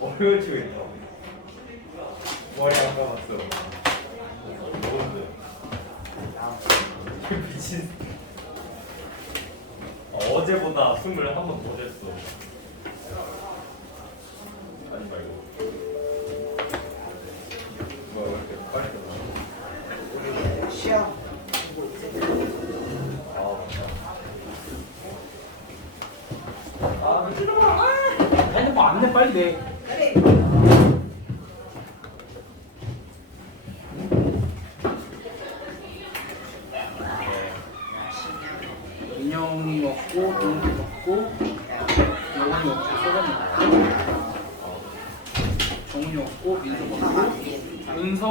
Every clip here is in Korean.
어려운 치고 있다. 머리 안 감았어. 미친. 어제보다 숨을 한 번 더 쟀어. 아니 말고. 뭐 이렇게 빨리 끝나? 시험 아 맞다. 핸드폰 안 내 빨리 내. 그래 민영이 먹고 동욱이 먹고 영원이 먹고 서건이 먹고 정훈이 먹고 민서 먹고 은서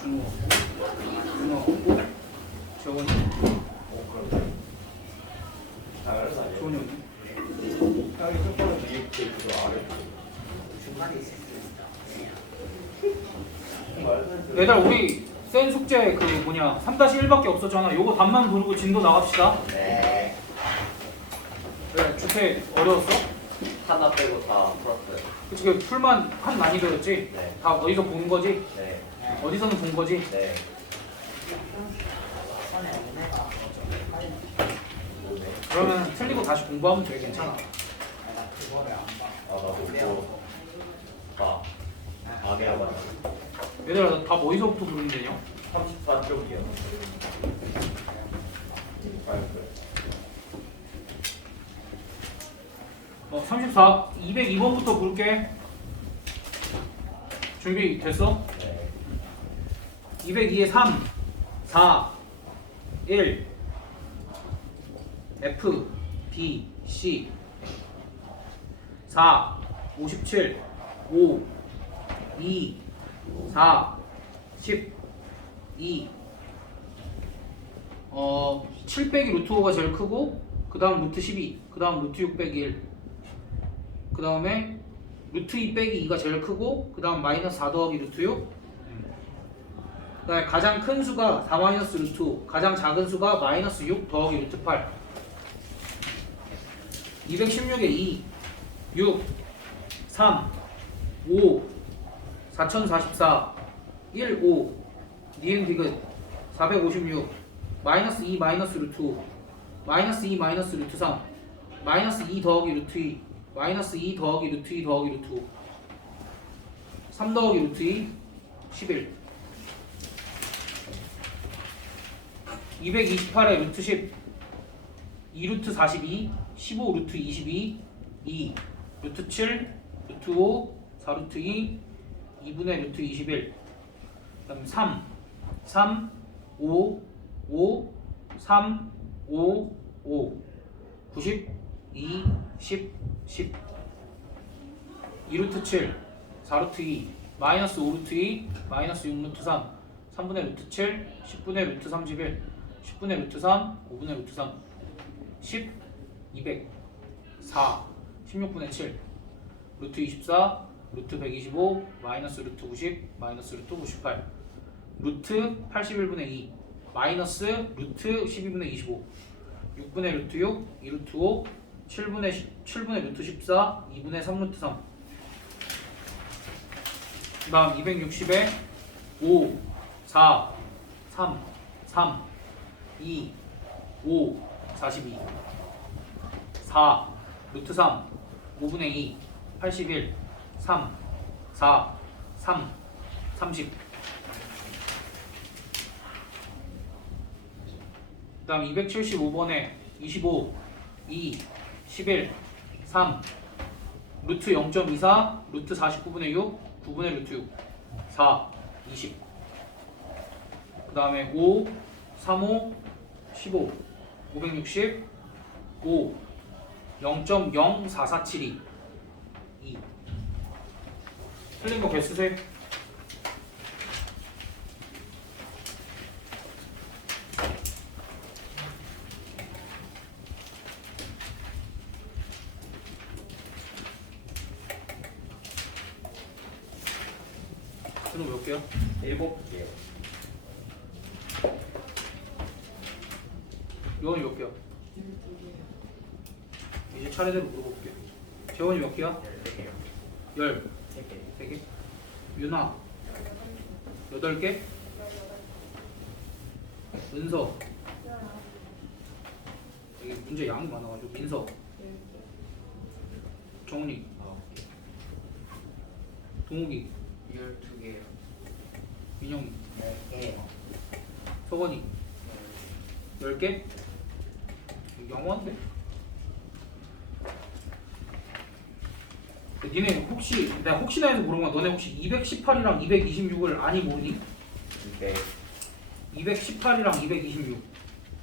준호 먹고 윤호 먹고 재원이 잘했어. 조은이 형이 형이 조금은 위에 있고 아래. 중간에 있을 얘들 우리 센 숙제 그 뭐냐 3-1밖에 없었잖아. 요거 답만 부르고 진도 나갑시다. 네 그래 주태 어려웠어? 하나 빼고 다 풀었어요. 그치 그 풀만 한 난이도였지? 네. 다 어디서 본 거지? 네. 어디서는 본 거지? 네. 손에 오네가 뭐네? 그러면 틀리고 다시 공부하면 돼. 괜찮아. 내가 그거를 안봐 아 나도 그거 다 안해야 맞아. 얘들아 답 어디서부터 부르면 되냐? 34쪽이요. 어, 34, 202번부터 부를게. 준비 됐어? 네. 202에 3, 4, 1, F, B, C 4, 57, 5, 2, 4, 10, 2 7 빼기 루트 5가 제일 크고 그 다음 루트 12, 그 다음 루트 6 빼기 1 그 다음에 루트 2 빼기 2가 제일 크고 그 다음 마이너스 4 더하기 루트 6 그 다음에 가장 큰 수가 4 마이너스 루트 5 가장 작은 수가 마이너스 6 더하기 루트 8 216에 2 6 3 5 4044 1 5 니은 디귿 456 마이너스 2 마이너스 루트 5 마이너스 2 마이너스 루트 3 마이너스 2 더하기 루트 2 마이너스 2 더하기 루트 2 더하기 루트 5 3 더하기 루트 2 11 228에 루트 10 2 루트 42 15 루트 22 2 루트 7 루트 5 4 루트 2 2분의 루트 21 그 다음 3 5 5 3 5 5 90 2 10 10 2루트 7 4루트 2 마이너스 5루트 2 마이너스 6루트 3 3분의 루트 7 10분의 루트 31 10분의 루트 3 5분의 루트 3 10 200 4 16분의 7 루트 24 루트 125 마이너스 루트 90 마이너스 루트 98 루트 81분의 2 마이너스 루트 12분의 25 6분의 루트 6 2루트 5 7분의 루트 14 2분의 3루트 3 그 다음 260에 5 4 3 3 2 5 42 4 루트 3 5분의 2 81 3 4 3 30 그 다음 275번에 25 2 11 3 루트 0.24 루트 49분의 6 9분의 루트 6 4 20 그 다음에 5 35 15 560 5 0.04472 2 틀린 거 개수세. 그럼 몇 개야? 7개. 이건 몇 개야? 이제 차례대로 물어볼게. 재원이 몇 개야? 14개요. 열. 3개. 3개. 윤아 8개. 은서 이게 문제 양이 많아가지고 민서 정훈이 9개. 동욱이 12개요. 민영이 10개요. 서건이 10개? 영어인데? 니네 혹시 내가 혹시나 해서 물어본 거야. 너네 혹시 218이랑 226을 아니 모르니? 네. 218이랑 226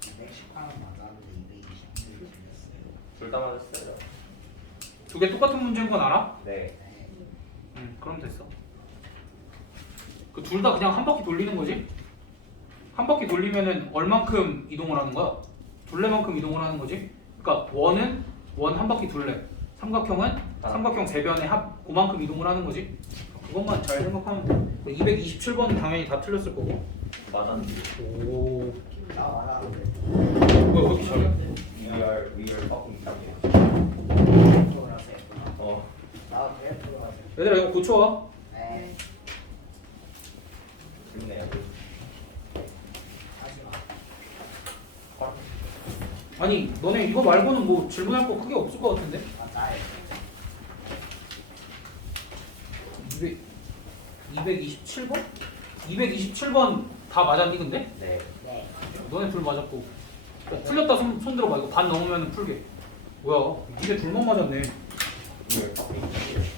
118은 맞았는데 227을 틀렸어요. 둘 다 맞았어요. 두 개 똑같은 문제인 건 알아? 네. 네. 응, 그럼 됐어. 그 둘 다 그냥 한 바퀴 돌리는 거지? 한 바퀴 돌리면은 얼만큼 이동을 하는 거야? 둘레만큼 이동을 하는 거지? 그러니까 원은 원 한 바퀴 둘레, 삼각형은 삼각형 세 변의 합, 그만큼 이동을 하는 거지? 그것만 잘 생각하면 돼. 227번은 당연히 다 틀렸을 거고. 맞았는데. 오, 나 말하는데. 뭐야, 왜 이렇게 잘해? We are fucking champions. 프로라서 했구나. 어. 나 왜 프로라서? 얘들아 이거 고쳐와. 네. 재밌네요. 하지마. 아니 너네 이거 말고는 뭐 질문할 거 크게 없을 것 같은데? 맞아요. 227번? 227번 다 맞았니 근데? 네. 네. 너네 둘 맞았고. 풀렸다 손 들어봐. 이거 반 넘으면 풀게. 뭐야? 니네 둘만 맞았네. We are fucking champions.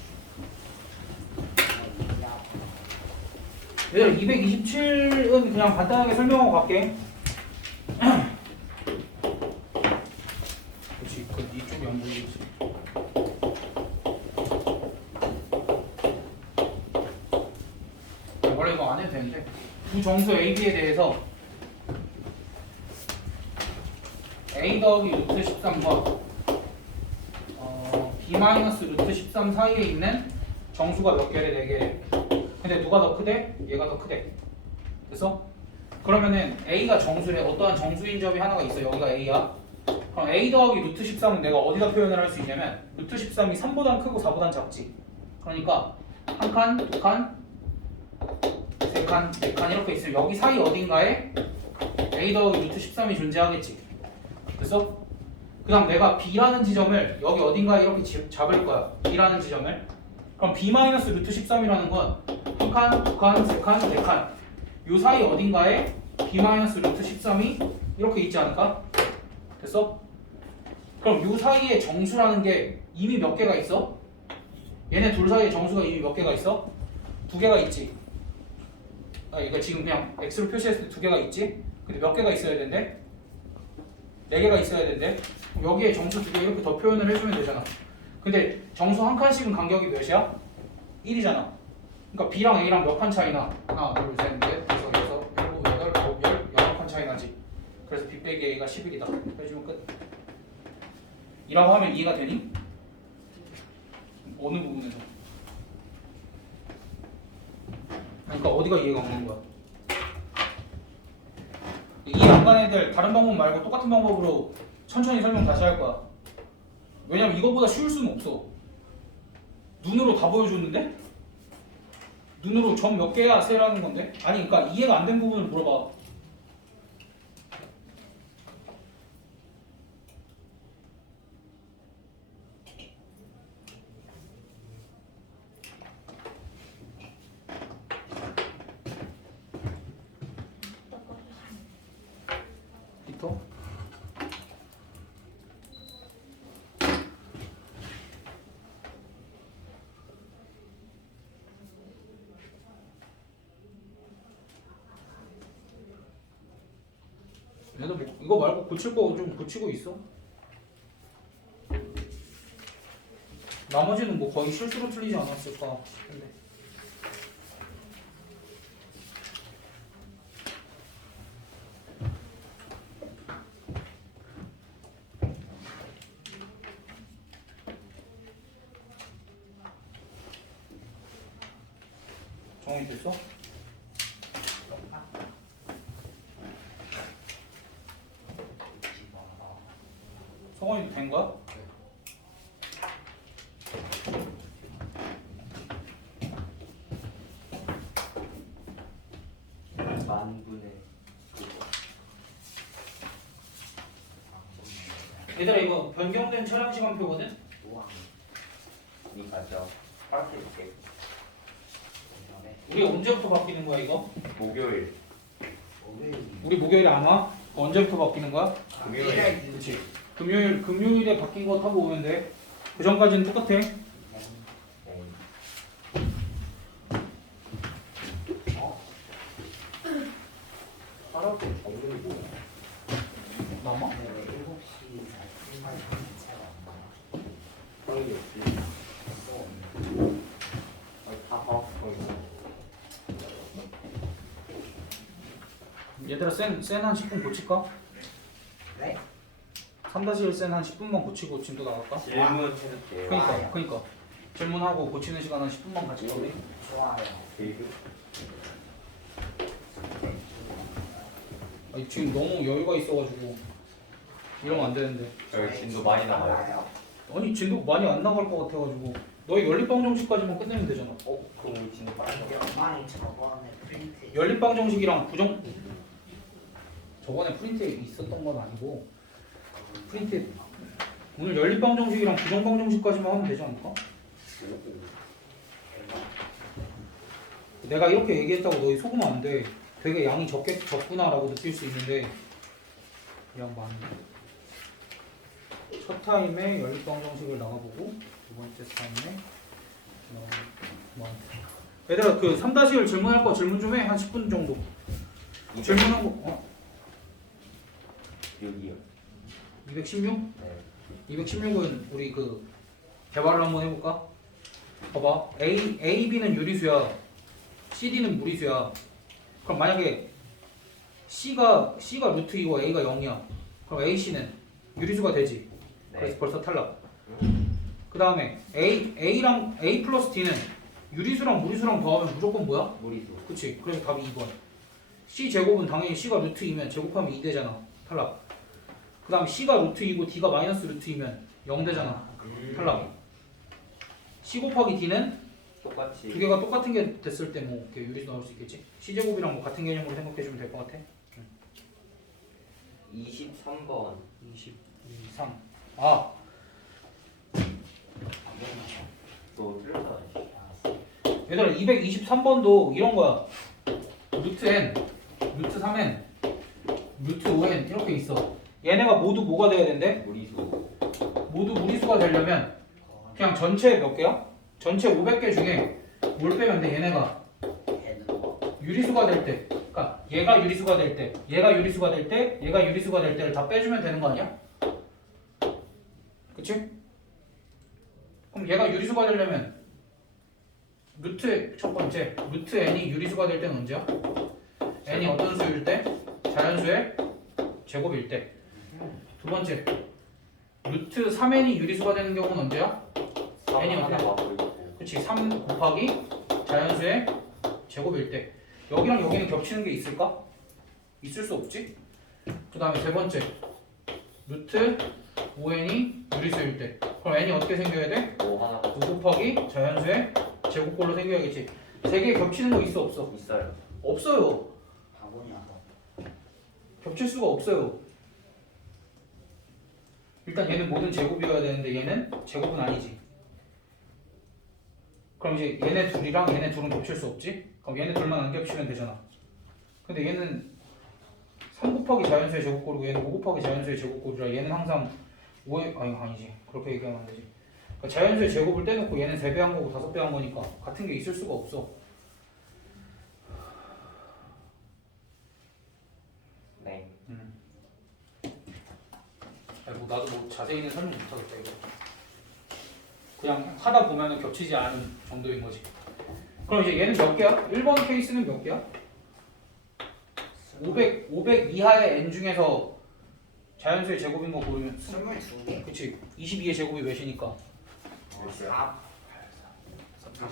얘들아 227은 그냥 간단하게 설명하고 갈게. 그렇지. 그 이쪽이 안 보이겠지. 원래 이거 안 해도 되는데 두 정수 AB에 대해서 A 더하기 루트 13과 B 마이너스 루트 13 사이에 있는 정수가 몇 개래? 4개. 근데 누가 더 크대? 얘가 더 크대. 됐어? 그러면은 A가 정수래. 어떠한 정수인 점이 하나가 있어. 여기가 A야. 그럼 A 더하기 루트 13은 내가 어디다 표현을 할 수 있냐면 루트 13이 3보단 크고 4보단 작지. 그러니까 한 칸, 두 칸, 세 칸, 네 칸 이렇게 있으면 여기 사이 어딘가에 A 더하기 루트 13이 존재하겠지. 됐어? 그 다음 내가 B라는 지점을 여기 어딘가에 이렇게 잡을 거야. B라는 지점을. 그럼 B 마이너스 루트 13이라는 건 한 칸, 두 칸, 세 칸, 네 칸. 요 사이 어딘가에 B 마이너스 루트 13이 이렇게 있지 않을까? 됐어? 그럼 요 사이에 정수라는 게 이미 몇 개가 있어? 얘네 둘 사이에 정수가 이미 몇 개가 있어? 2개가 있지. 그러니까 지금 그냥 X로 표시했을 때 2개가 있지? 근데 몇 개가 있어야 된대? 4개가 있어야 된대? 여기에 정수 2개 이렇게 더 표현을 해주면 되잖아. 근데 정수 한 칸씩은 간격이 몇이야? 1이잖아. 그러니까 B랑 A랑 몇 칸 차이나? 하나, 둘, 셋, 넷, 다섯, 여섯, 일곱, 여덟, 아홉, 열, 11칸 차이 나지. 그래서 B 빼기 A가 11이다. 해주면 끝. 이라고 하면 이해가 되니? 어느 부분에서? 그러니까 어디가 이해가 안 가는 거야? 이해 안 가는 애들 다른 방법 말고 똑같은 방법으로 천천히 설명 다시 할 거야. 왜냐면 이거보다 쉬울 수는 없어. 눈으로 다 보여줬는데? 눈으로 점 몇 개야 세라는 건데? 아니 그러니까 이해가 안 된 부분을 물어봐. 히터? 얘도 뭐 이거 말고 고칠 거 좀 고치고 있어. 나머지는 뭐 거의 실수로 틀리지 않았을까 싶은데. 정리 됐어? 성원이도 된 거야? 만분의 그거. 얘들아 이거 변경된 촬영 시간표거든? 이 가죠. 파란색 볼게. 우리 언제부터 바뀌는 거야 이거? 목요일. 우리 목요일에 안 와? 언제부터 바뀌는 거야? 금요일. 그치. 금요일에 바뀐 거 타고 오면 돼. 그 전까지는 똑같아. 네. 파란색 정글이 뭐야? 남아? 파란색 없지. 아니, 다 파란색 있어. 얘들아 센 한 10분 고칠까? 네? 3-1 센 한 10분만 고치고 진도 나갈까? 질문 해줄게요. 그니까 질문하고 고치는 시간 한 10분만 가질까 우리? 좋아요. 그리고 아니, 지금 너무 여유가 있어가지고 이러면 안 되는데. 여기 진도 많이 나와요. 아니 진도 많이 안 나갈 것 같아가지고 너희 연립방 정식까지만 끝내면 되잖아. 그럼 우리 진도 많이 나와. 많이 저번에 프린트. 연립방 정식이랑 부정 저번에 프린트에 있었던 건 아니고 프린트 오늘 연립방 정식이랑 부정방 정식까지만 하면 되지 않을까? 내가 이렇게 얘기했다고 너희 속으면 안 돼. 되게 양이 적구나라고 느낄 수 있는데 양 많네. 첫 타임에 연립방 정식을 나가보고 두 번째 타임에 얘들아 그 3-1 질문할 거 질문 좀 해. 한 10분 정도. 질문한 거 6이요. 216? 네. 216은 우리 그 개발을 한번 해볼까? 봐봐 A, B는 유리수야 CD는 무리수야. 그럼 만약에 C가 루트 2고 A가 0이야 그럼 AC는 유리수가 되지. 네. 그래서 벌써 탈락. 그 다음에 A랑 A 플러스 D는 유리수랑 무리수랑 더하면 무조건 뭐야? 무리수. 그치. 그래서 답이 2번. C 제곱은 당연히 C가 루트 2면 제곱하면 2 되잖아. 탈락. 그 다음에 C가 루트 2고 D가 마이너스 루트 2면 0 되잖아. 탈락. C 곱하기 D는 똑같이. 두 개가 똑같은 게 됐을 때 뭐 유리수 나올 수 있겠지. C 제곱이랑 뭐 같은 개념으로 생각해주면 될 것 같아. 23번. 20, 3. 아, 또 틀렸다. 얘들아 223번도 이런 거야. 루트 n, 루트 3n, 루트 5n 이렇게 있어. 얘네가 모두 뭐가 돼야 된대? 무리수. 모두 무리수가 되려면 그냥 전체 몇 개야? 전체 500개 중에 뭘 빼면 돼? 얘네가 유리수가 될 때, 그러니까 얘가 유리수가 될 때, 얘가 유리수가 될 때, 얘가 유리수가 될 때를 다 빼주면 되는 거 아니야? 그치? 그럼 얘가 유리수가 되려면 루트 첫 번째 루트 n이 유리수가 될 때는 언제야? n이 어떤 수일 때? 자연수의 제곱일 때. 두 번째 루트 3n이 유리수가 되는 경우는 언제야? n이 어떻게 돼? 그치 3 곱하기 자연수의 제곱일 때. 여기랑 여기는 겹치는 게 있을까? 있을 수 없지. 그 다음에 세 번째 루트 5n이 유리수일 때. 그럼 n이 어떻게 생겨야 돼? 5 곱하기 자연수의 제곱꼴로 생겨야겠지. 세 개 겹치는 거 있어 없어? 있어요. 없어요. 바보냐고. 겹칠 수가 없어요. 일단 얘는 모든 제곱이어야 되는데 얘는 제곱은 아니지. 그럼 이제 얘네 둘이랑 얘네 둘은 겹칠 수 없지? 그럼 얘네 둘만 안 겹치면 되잖아. 근데 얘는 3 곱하기 자연수의 제곱꼴이고 얘는 5 곱하기 자연수의 제곱꼴이라 얘는 항상 5의 아니지. 그렇게 얘기하면 안 되지. 그러니까 자연수의 제곱을 떼놓고 얘는 3배 한 거고 5배 한 거니까 같은 게 있을 수가 없어. 네. 아니, 뭐 나도 뭐 자세히는 설명 못하겠다 이거. 그냥 하다 보면은 겹치지 않은 정도인 거지. 그럼 이제 얘는 몇 개야? 1번 케이스는 몇 개야? 500 이하의 n 중에서 자연수의 제곱인 거 고르면 22개. 그치 22의 제곱이 몇이니까 4.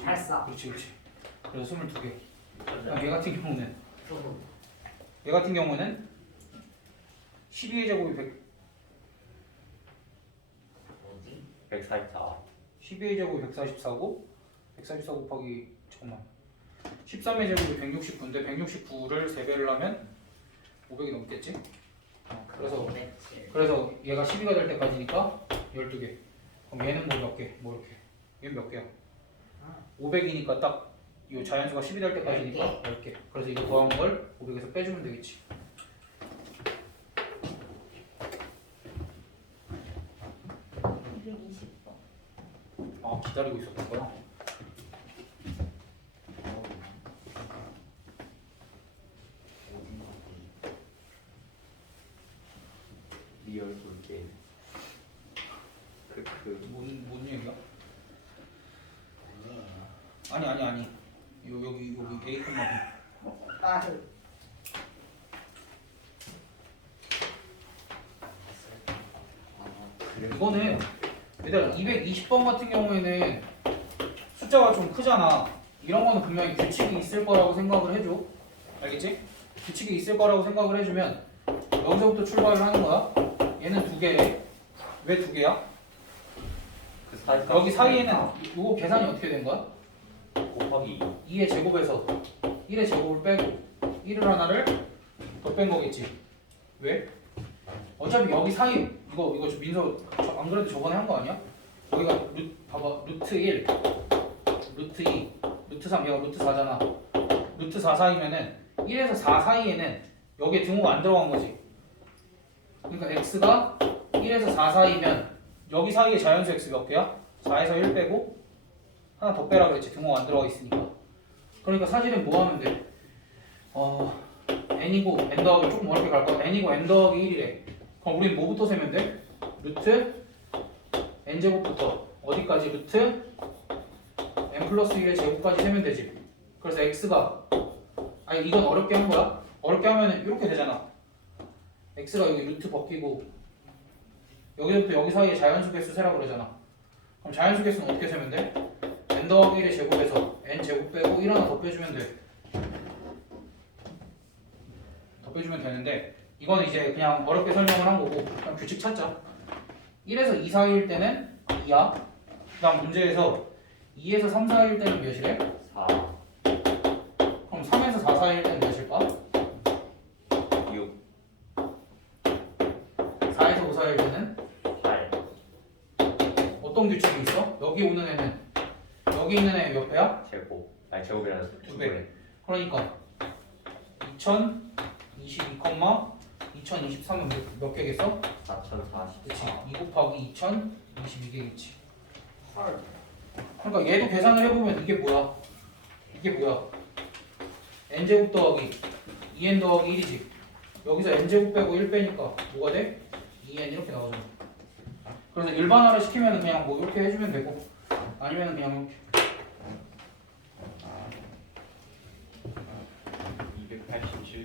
84. 그렇지 그래서 22개. 얘 같은 경우는 12의 제곱이 100 뭐지? 144. 12의 제곱이 144고 144 곱하기 잠깐만 13의 제곱이 169인데 169를 3배를 하면 500이 넘겠지? 그래서 얘가 12가 될 때까지니까 12개. 그럼 얘는 뭐 몇 개? 뭐 이렇게. 얘는 몇 개야? 500이니까 딱 이 자연수가 10이 될 때까지니까 10개. 그래서 이거 더한 걸 500에서 빼주면 되겠지. 220번. 아 기다리고 있었던 거야? 리얼 돌게. 뭔 얘기야? 아니. 여기 A 콤마 B. 이거는 얘들아 220번 같은 경우에는 숫자가 좀 크잖아. 이런 거는 분명히 규칙이 있을 거라고 생각을 해줘. 알겠지? 규칙이 있을 거라고 생각을 해주면 여기서부터 출발을 하는 거야. 얘는 2개래. 왜 2개야? 그 사이 여기 사이에는 이거 계산이 어떻게 된 거야? 곱하기 2의 제곱에서 1의 제곱을 빼고 1을 하나를 더 뺀 거겠지. 왜? 어차피 여기 사이 이거 저 민서 안 그래도 저번에 한 거 아니야? 여기가 봐봐 루트 1, 루트 2, 루트 3 얘가 루트 4잖아. 루트 4 사이면은 1에서 4 사이에는 여기에 등호가 안 들어간 거지. 그러니까 x가 1에서 4 사이면 여기 사이에 자연수 x 몇 개야? 4에서 1 빼고 하나 더 빼라 그랬지. 등호가 안 들어가 있으니까. 그러니까 사실은 뭐 하면 돼? n이고 n 더하기 조금 어렵게 갈까? n이고 n 더하기 1이래. 그럼 우린 뭐부터 세면 돼? 루트 n제곱부터 어디까지? 루트 n 플러스 1의 제곱까지 세면 되지. 그래서 x가 아니 이건 어렵게 한 거야. 어렵게 하면 이렇게 되잖아. x가 여기 루트 벗기고 여기부터 여기 사이에 자연수 개수 세라 그러잖아. 그럼 자연수 개수는 어떻게 세면 돼? n 더하기 1의 제곱에서 n 제곱 빼고 1 하나 더 빼주면 돼. 더 빼주면 되는데 이거는 이제 그냥 어렵게 설명을 한 거고 그냥 규칙 찾자. 1에서 2 사이일 때는 2야. 그 다음 문제에서 2에서 3 사이일 때는 몇이래? 4 그럼 3에서 4 사이일 때는 몇일까? 6 4에서 5 사이일 때는 8 어떤 규칙이 있어? 여기 오는 애는 여기 있는 애 몇 배야? 제곱 아니 제곱이라서 2배. 그러니까 2022, 2023은 몇 개겠어? 4040 그치. 2 곱하기 2022개겠지. 헐. 그러니까 얘도 계산을 해보면 이게 뭐야? 이게 뭐야? n제곱 더하기 2n 더하기 1이지. 여기서 n제곱 빼고 1 빼니까 뭐가 돼? 2n 이렇게 나오잖아. 그래서 일반화를 시키면 그냥 뭐 이렇게 해주면 되고 아니면 그냥 이렇게 287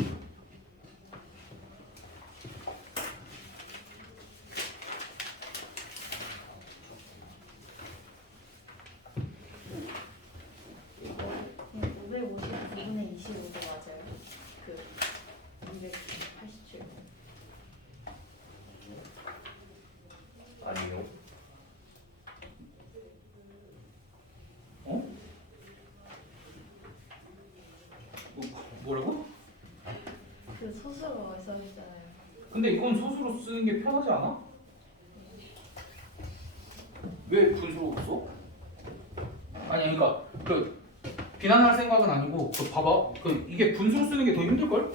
552분의 25도 맞아요. 그 287. 아니요 어? 뭐라고? 그 소수가 있었잖아요. 근데 이건 소수로 쓰는 게 편하지 않아? 왜 분수로 써? 아니 그러니까 그 비난할 생각은 아니고 그 봐봐 그 이게 분수로 쓰는 게 더 힘들걸?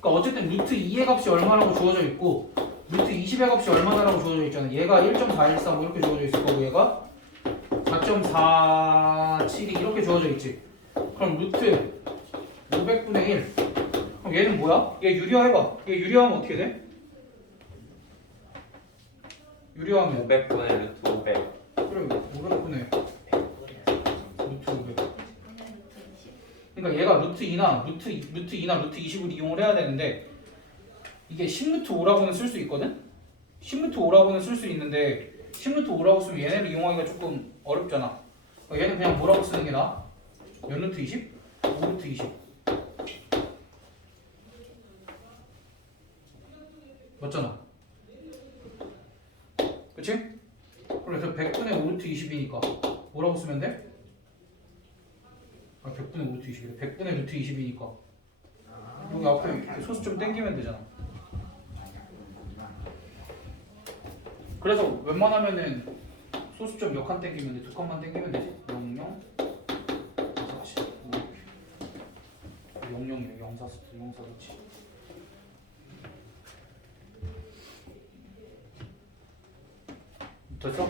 그러니까 어쨌든 루트 2의 값이 얼마라고 주어져 있고 루트 20의 값이 얼마다라고 주어져 있잖아. 얘가 1.414 뭐 이렇게 주어져 있을 거고 얘가 4.47이 이렇게 주어져 있지. 그럼 루트 500분의 1 그럼 얘는 뭐야? 얘 유리화해봐. 얘 유리화하면 어떻게 돼? 유리화하면 500분의 루트 500 그래 500분의 루트 500 그러니까 얘가 루트 2나 루트 2나 루트 20을 이용을 해야 되는데 이게 10루트 5라고는 쓸 수 있거든? 10루트 5라고는 쓸 수 있는데 10루트 5라고 쓰면 얘네를 이용하기가 조금 어렵잖아. 그러니까 얘는 그냥 뭐라고 쓰는 게 나아? 몇 루트 20? 5루트 20 맞잖아. 그치? 그럼 그래서 100분의 5루트 20이니까 뭐라고 쓰면 돼? 아 100분의 5루트 20이래. 100분의 루트 20이니까 여기 앞에 이렇게 소수 좀 땡기면 되잖아. 그래서 웬만하면은 소수점 몇 칸 땡기면 돼? 두 칸만 땡기면 되지. 00 40 00이래. 04 그렇지. 됐어?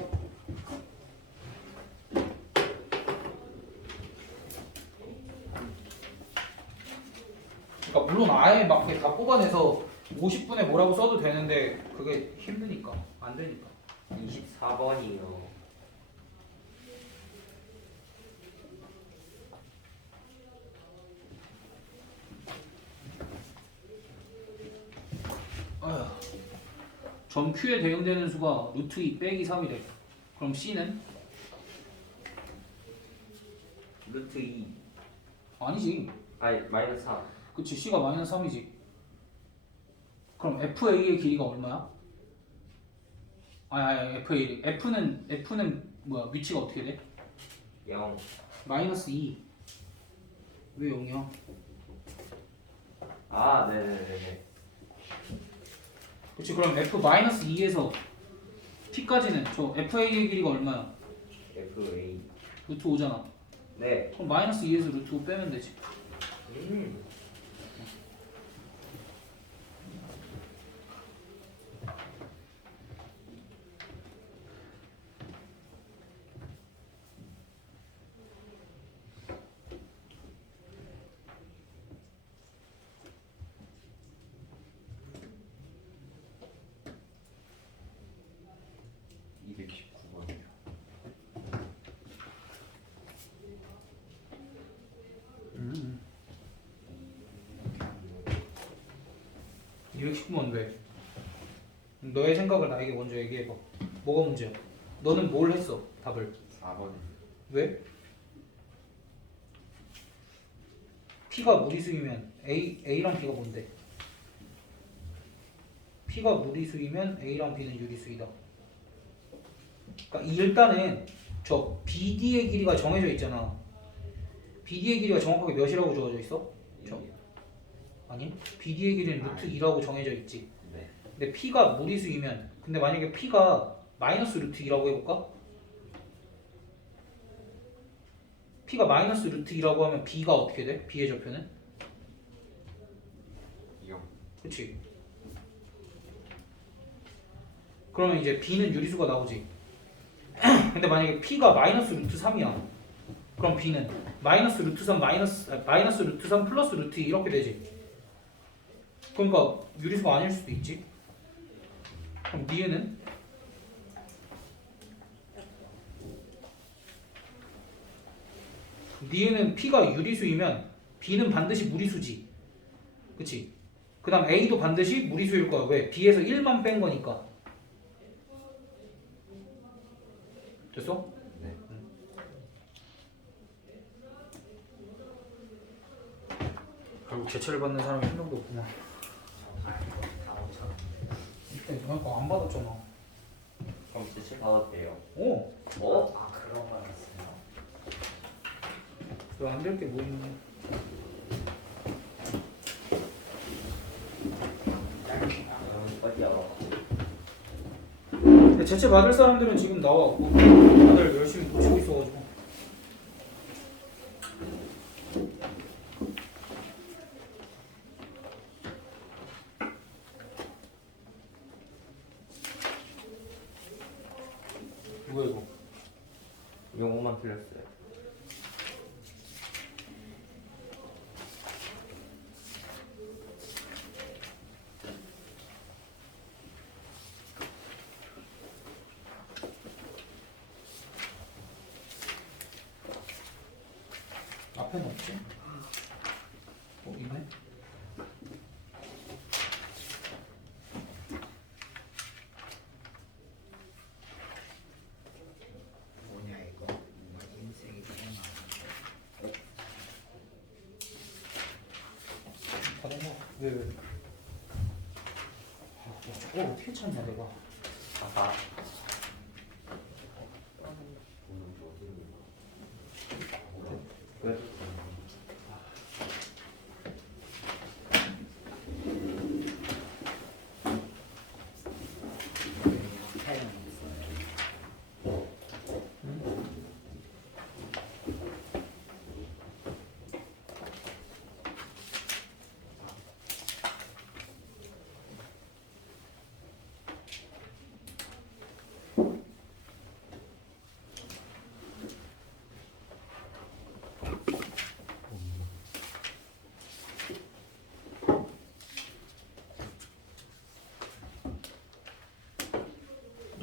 그러니까 물론 아예 막 이렇게 다 뽑아내서 50분에 뭐라고 써도 되는데 그게 힘드니까 안 되니까. 24번이요. 아휴. 점 Q에 대응되는 수가 루트 2 빼기 3이래. 그럼 C는? 루트 2. 아니지. 아니 마이너스 3. 그치, C가 마이너스 3이지. 그럼 FA의 길이가 얼마야? 아니 FA. F는 뭐야? 위치가 어떻게 돼? 0. 마이너스 2. 왜 0이야? 아 네네네네. 그치, 그럼 F 마이너스 2에서 P까지는 저 FA의 길이가 얼마야? FA. 루트 5잖아. 네. 그럼 마이너스 2에서 루트 5 빼면 되지. 음. 음. 219번 왜? 너의 생각을 나에게 먼저 얘기해봐. 뭐가 문제야? 너는 뭘 했어? 답을 4번. 왜? P가 무리수이면 A랑 B가 뭔데? P가 무리수이면 A랑 B는 유리수이다. 그러니까 일단은 저 BD의 길이가 정해져 있잖아. BD의 길이가 정확하게 몇이라고 주어져 있어? 아니, BD의 길이는 루트 2라고 정해져 있지. 네. 근데 P가 무리수이면, 근데 만약에 P가 마이너스 루트 2라고 해볼까? P가 마이너스 루트 2라고 하면 B가 어떻게 돼? B의 좌표는? 0. 그치? 그러면 이제 B는 유리수가 나오지. 근데 만약에 P가 마이너스 루트 3이야. 그럼 B는 마이너스 루트 3 마이너스 루트 3 플러스 루트 2 이렇게 되지. 그러니까 유리수가 아닐 수도 있지. 그럼 니에는? 니에는 P가 유리수이면 B는 반드시 무리수지. 그치? 그 다음 A도 반드시 무리수일 거야. 왜? B에서 1만 뺀 거니까. 됐어? 네. 결국 제철을 받는 사람이 한 명도 없구나. 다 5천. 이때 그러니까 안 받았잖아. 그럼 제출 받아도 돼요. 어? 어? 아 그런 거였어요. 왜 안 될 게 뭐 있냐? 빨리 알아. 근데 제체 받을 사람들은 지금 나와갖고 다들 열심히 고치고 있어가지고. 뭐야 이거? 용어만 틀렸어요. 앞에는 없지? 있네? 뭐냐 이거? 뭔가 흰색이 튀어나와. 다 된거 왜? 아, 저걸 어떻게 찾냐 내가. 아하.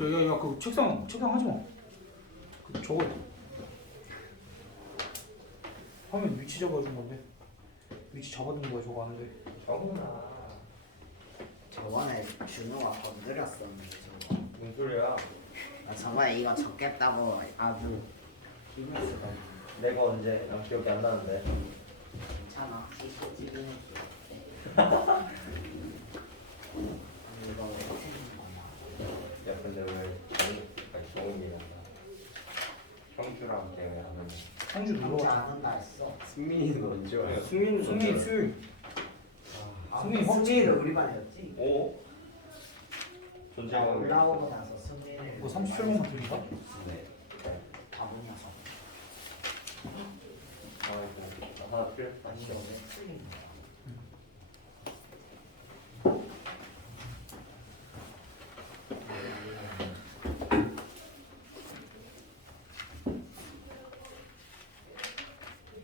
야야야 그 책상 하지 마. 그 저거 화면 위치 잡아준 건데 위치 잡아둔 거야 저거 아는데. 정훈아 저번에 준호가 건드렸었는데 저거. 무슨 소리야? 나 저번에 이거 적겠다고 아주 힘을 쓰더니 내가 언제? 난 기억이 안 나는데. 괜찮아. 찌찌찌는 이거 왜 틀린 거야? 야 근데 왜 정훈이 난다. 형주랑 대회 하면 성주 놀러 형제 왔잖아. 안 온다 했어. 승민이는 언제 와요? 승민 수요일. 승민이 승민이도 우리 반이었지? 오? 나 존재감이 올라오고 나서 승민이를 뭐 37분만 들린다? 네. 바보냐서. 아이고 하나 필요했다. 아니 이거 왜 틀린 거야?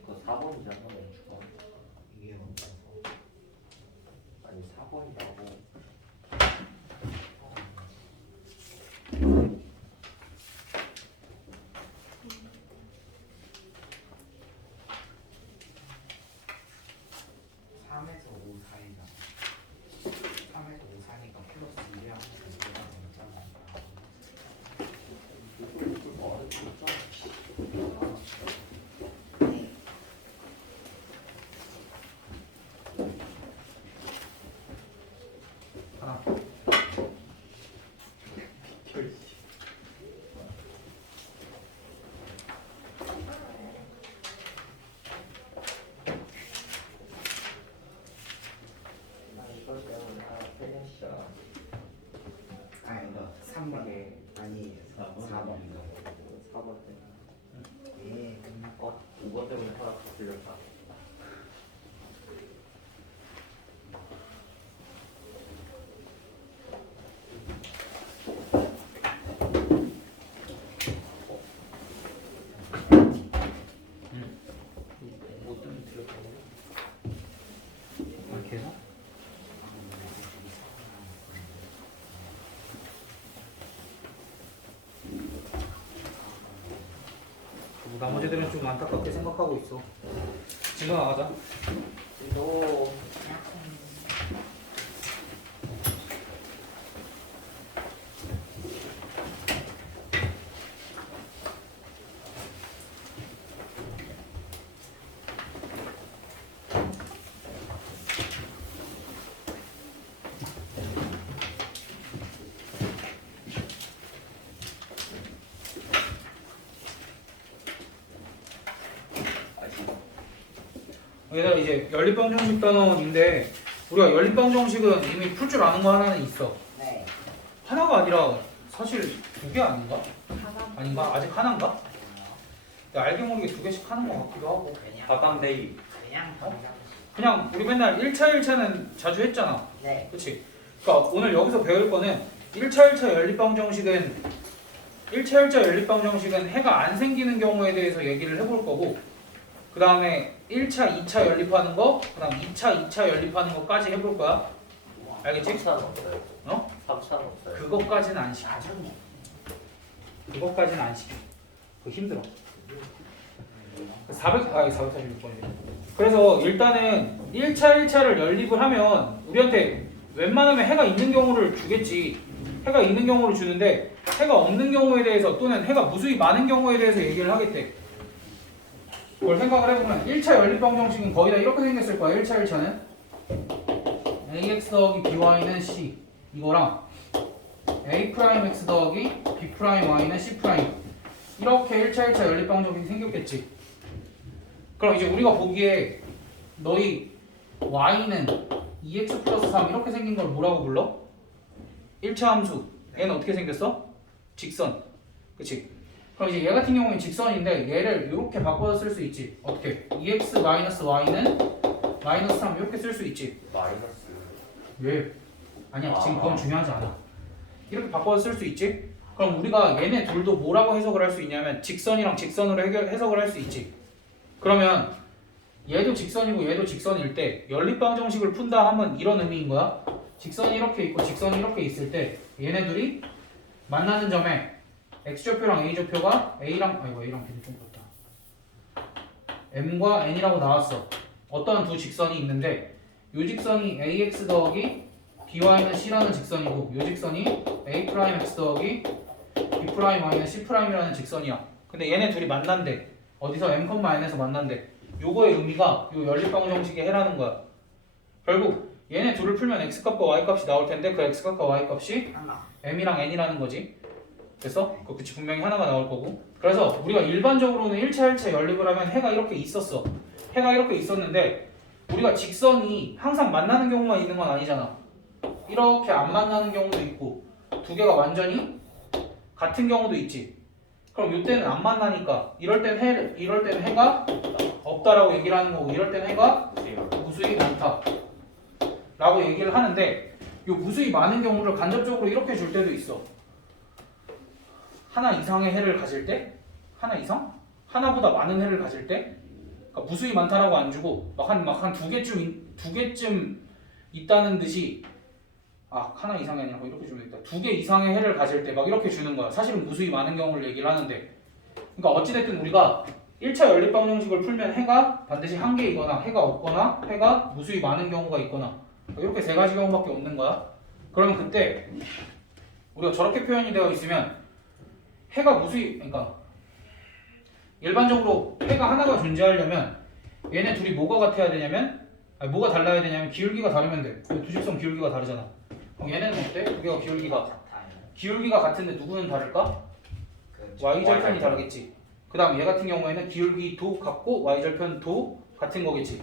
그거 4번이잖아 멈추가. 이게 어때서? 아니 4번이라고. 삼에서 5 사이가 3에서 5 사이가 플러스 1이랑 2가 넘잖아. 뭐 진짜? 하나. 나 이걸 때문에 하나 필요했어. 아 이거 3번 네. 아니 4번 4번 때문에. 예 끝났고 5번 때문에 하나 더 틀렸다. 뭐 때문에 들렸다고? 이렇게 해서? 뭐 나머지들은 좀 안타깝게 생각하고 있어. 지금 나가자. 너 얘들아 이제 연립방 정식 단원인데 우리가 연립방 정식은 이미 풀 줄 아는 거 하나는 있어. 네 하나가 아니라 사실 2개 아닌가? 가감. 아닌가? 아직 하나인가? 근데 알게 모르게 2개씩 하는 거 같기도 하고. 그냥 바감데이. 그냥 우리 맨날 1차 1차는 자주 했잖아. 네 그치? 그러니까 오늘 여기서 배울 거는 1차 1차 연립방 정식은 1차 1차 연립방 정식은 해가 안 생기는 경우에 대해서 얘기를 해볼 거고 그 다음에 1차 2차 연립하는 거 그 다음 2차 2차 연립하는 거까지 해볼 거야. 알겠지? 3차는 없어요. 어? 3차는 없어요. 그것까지는 안 시켜. 나중에 그것까지는 안 시켜. 그거 힘들어. 446번이네. 그래서 일단은 1차 1차를 연립을 하면 우리한테 웬만하면 해가 있는 경우를 주겠지. 해가 있는 경우를 주는데 해가 없는 경우에 대해서 또는 해가 무수히 많은 경우에 대해서 얘기를 하겠대. 그걸 생각을 해보면 1차 연립방 정식은 거의 다 이렇게 생겼을 거야. 1차 1차는 ax 더하기 by는 c 이거랑 a'x 더하기 b'y는 c' 이렇게 1차 1차 연립방 정식이 생겼겠지. 그럼 이제 우리가 보기에 너희 y는 2x 플러스 3 이렇게 생긴 걸 뭐라고 불러? 1차 함수 얘는 어떻게 생겼어? 직선 그치? 그럼 이제 얘 같은 경우는 직선인데 얘를 이렇게 바꿔서 쓸 수 있지. 어떻게? 2x 마이너스 y는 마이너스 3 이렇게 쓸 수 있지. 마이너스. 왜? 아니야 지금 그건 중요하지 않아. 이렇게 바꿔서 쓸 수 있지. 그럼 우리가 얘네 둘도 뭐라고 해석을 할 수 있냐면 직선이랑 직선으로 해석을 할 수 있지. 그러면 얘도 직선이고 얘도 직선일 때 연립방 정식을 푼다 하면 이런 의미인 거야. 직선이 이렇게 있고 직선이 이렇게 있을 때 얘네들이 만나는 점에 x좌표랑 a좌표가 A랑 B는 좀 그렇다. m과 n이라고 나왔어. 어떠한 두 직선이 있는데 요 직선이 ax 더하기 by는 c라는 직선이고 요 직선이 a'x 더하기 b' c'이라는 직선이야. 근데 얘네 둘이 만난대. 어디서 m,n에서 만난대. 요거의 의미가 요 연립방정 형식의 해라는 거야. 결국 얘네 둘을 풀면 x값과 y값이 나올 텐데 그 x값과 y값이 하나. m이랑 n이라는 거지. 됐어? 그치 분명히 하나가 나올 거고. 그래서 우리가 일반적으로는 1차 1차 연립을 하면 해가 이렇게 있었어. 해가 이렇게 있었는데 우리가 직선이 항상 만나는 경우만 있는 건 아니잖아. 이렇게 안 만나는 경우도 있고 두 개가 완전히 같은 경우도 있지. 그럼 이때는 안 만나니까 이럴 때는 해가 없다라고 얘기를 하는 거고 이럴 때는 해가 무수히 많다 라고 얘기를 하는데 이 무수히 많은 경우를 간접적으로 이렇게 줄 때도 있어. 하나 이상의 해를 가질 때? 하나 이상? 하나보다 많은 해를 가질 때? 그러니까 무수히 많다라고 안 주고 막 한 두 개쯤 있다는 듯이 하나 이상이 아니라 이렇게 주면 되겠다. 2개 이상의 해를 가질 때 막 이렇게 주는 거야. 사실은 무수히 많은 경우를 얘기를 하는데 그러니까 어찌됐든 우리가 1차 연립방정식을 풀면 해가 반드시 한 개이거나 해가 없거나 해가 무수히 많은 경우가 있거나 이렇게 세 가지 경우밖에 없는 거야. 그러면 그때 우리가 저렇게 표현이 되어 있으면 해가 무수히 그러니까 일반적으로 해가 하나가 존재하려면 얘네 둘이 뭐가 같아야 되냐면 뭐가 달라야 되냐면 기울기가 다르면 돼. 두 직선 기울기가 다르잖아. 그럼 얘네는 어때? 두 개가 기울기가 같은데 누구는 다를까? y절편이 다르겠지. 그 다음 얘 같은 경우에는 기울기도 같고 y절편도 같은 거겠지.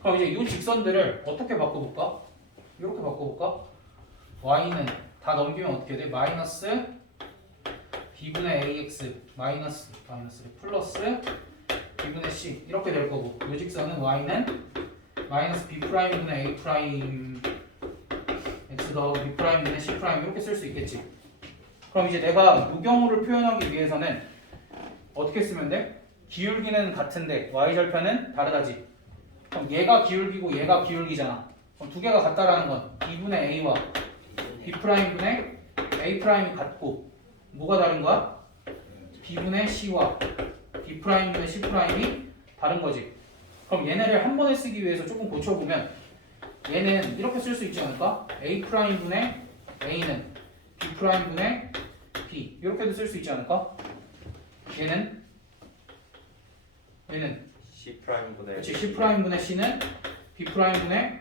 그럼 이제 이 직선들을 어떻게 바꿔볼까? 이렇게 바꿔볼까? y는 다 넘기면 어떻게 돼? 마이너스 b분의 ax 마이너스 플러스 b분의 c 이렇게 될 거고 이 직선은 y는 마이너스 b'분의 a' x 더하기 b'분의 c' 이렇게 쓸 수 있겠지. 그럼 이제 내가 이 경우를 표현하기 위해서는 어떻게 쓰면 돼? 기울기는 같은데 y절편은 다르다지. 그럼 얘가 기울기고 얘가 기울기잖아. 그럼 두 개가 같다라는 건 b분의 a와 b'분의 a'이 같고 뭐가 다른 거야? b분의 c와 b'분의 c'이 다른 거지. 그럼 얘네를 한 번에 쓰기 위해서 조금 고쳐보면 얘는 이렇게 쓸 수 있지 않을까? a'분의 a는 b'분의 b 이렇게도 쓸 수 있지 않을까? 얘는 C'분의 그렇지 C'분의 C는 B'분의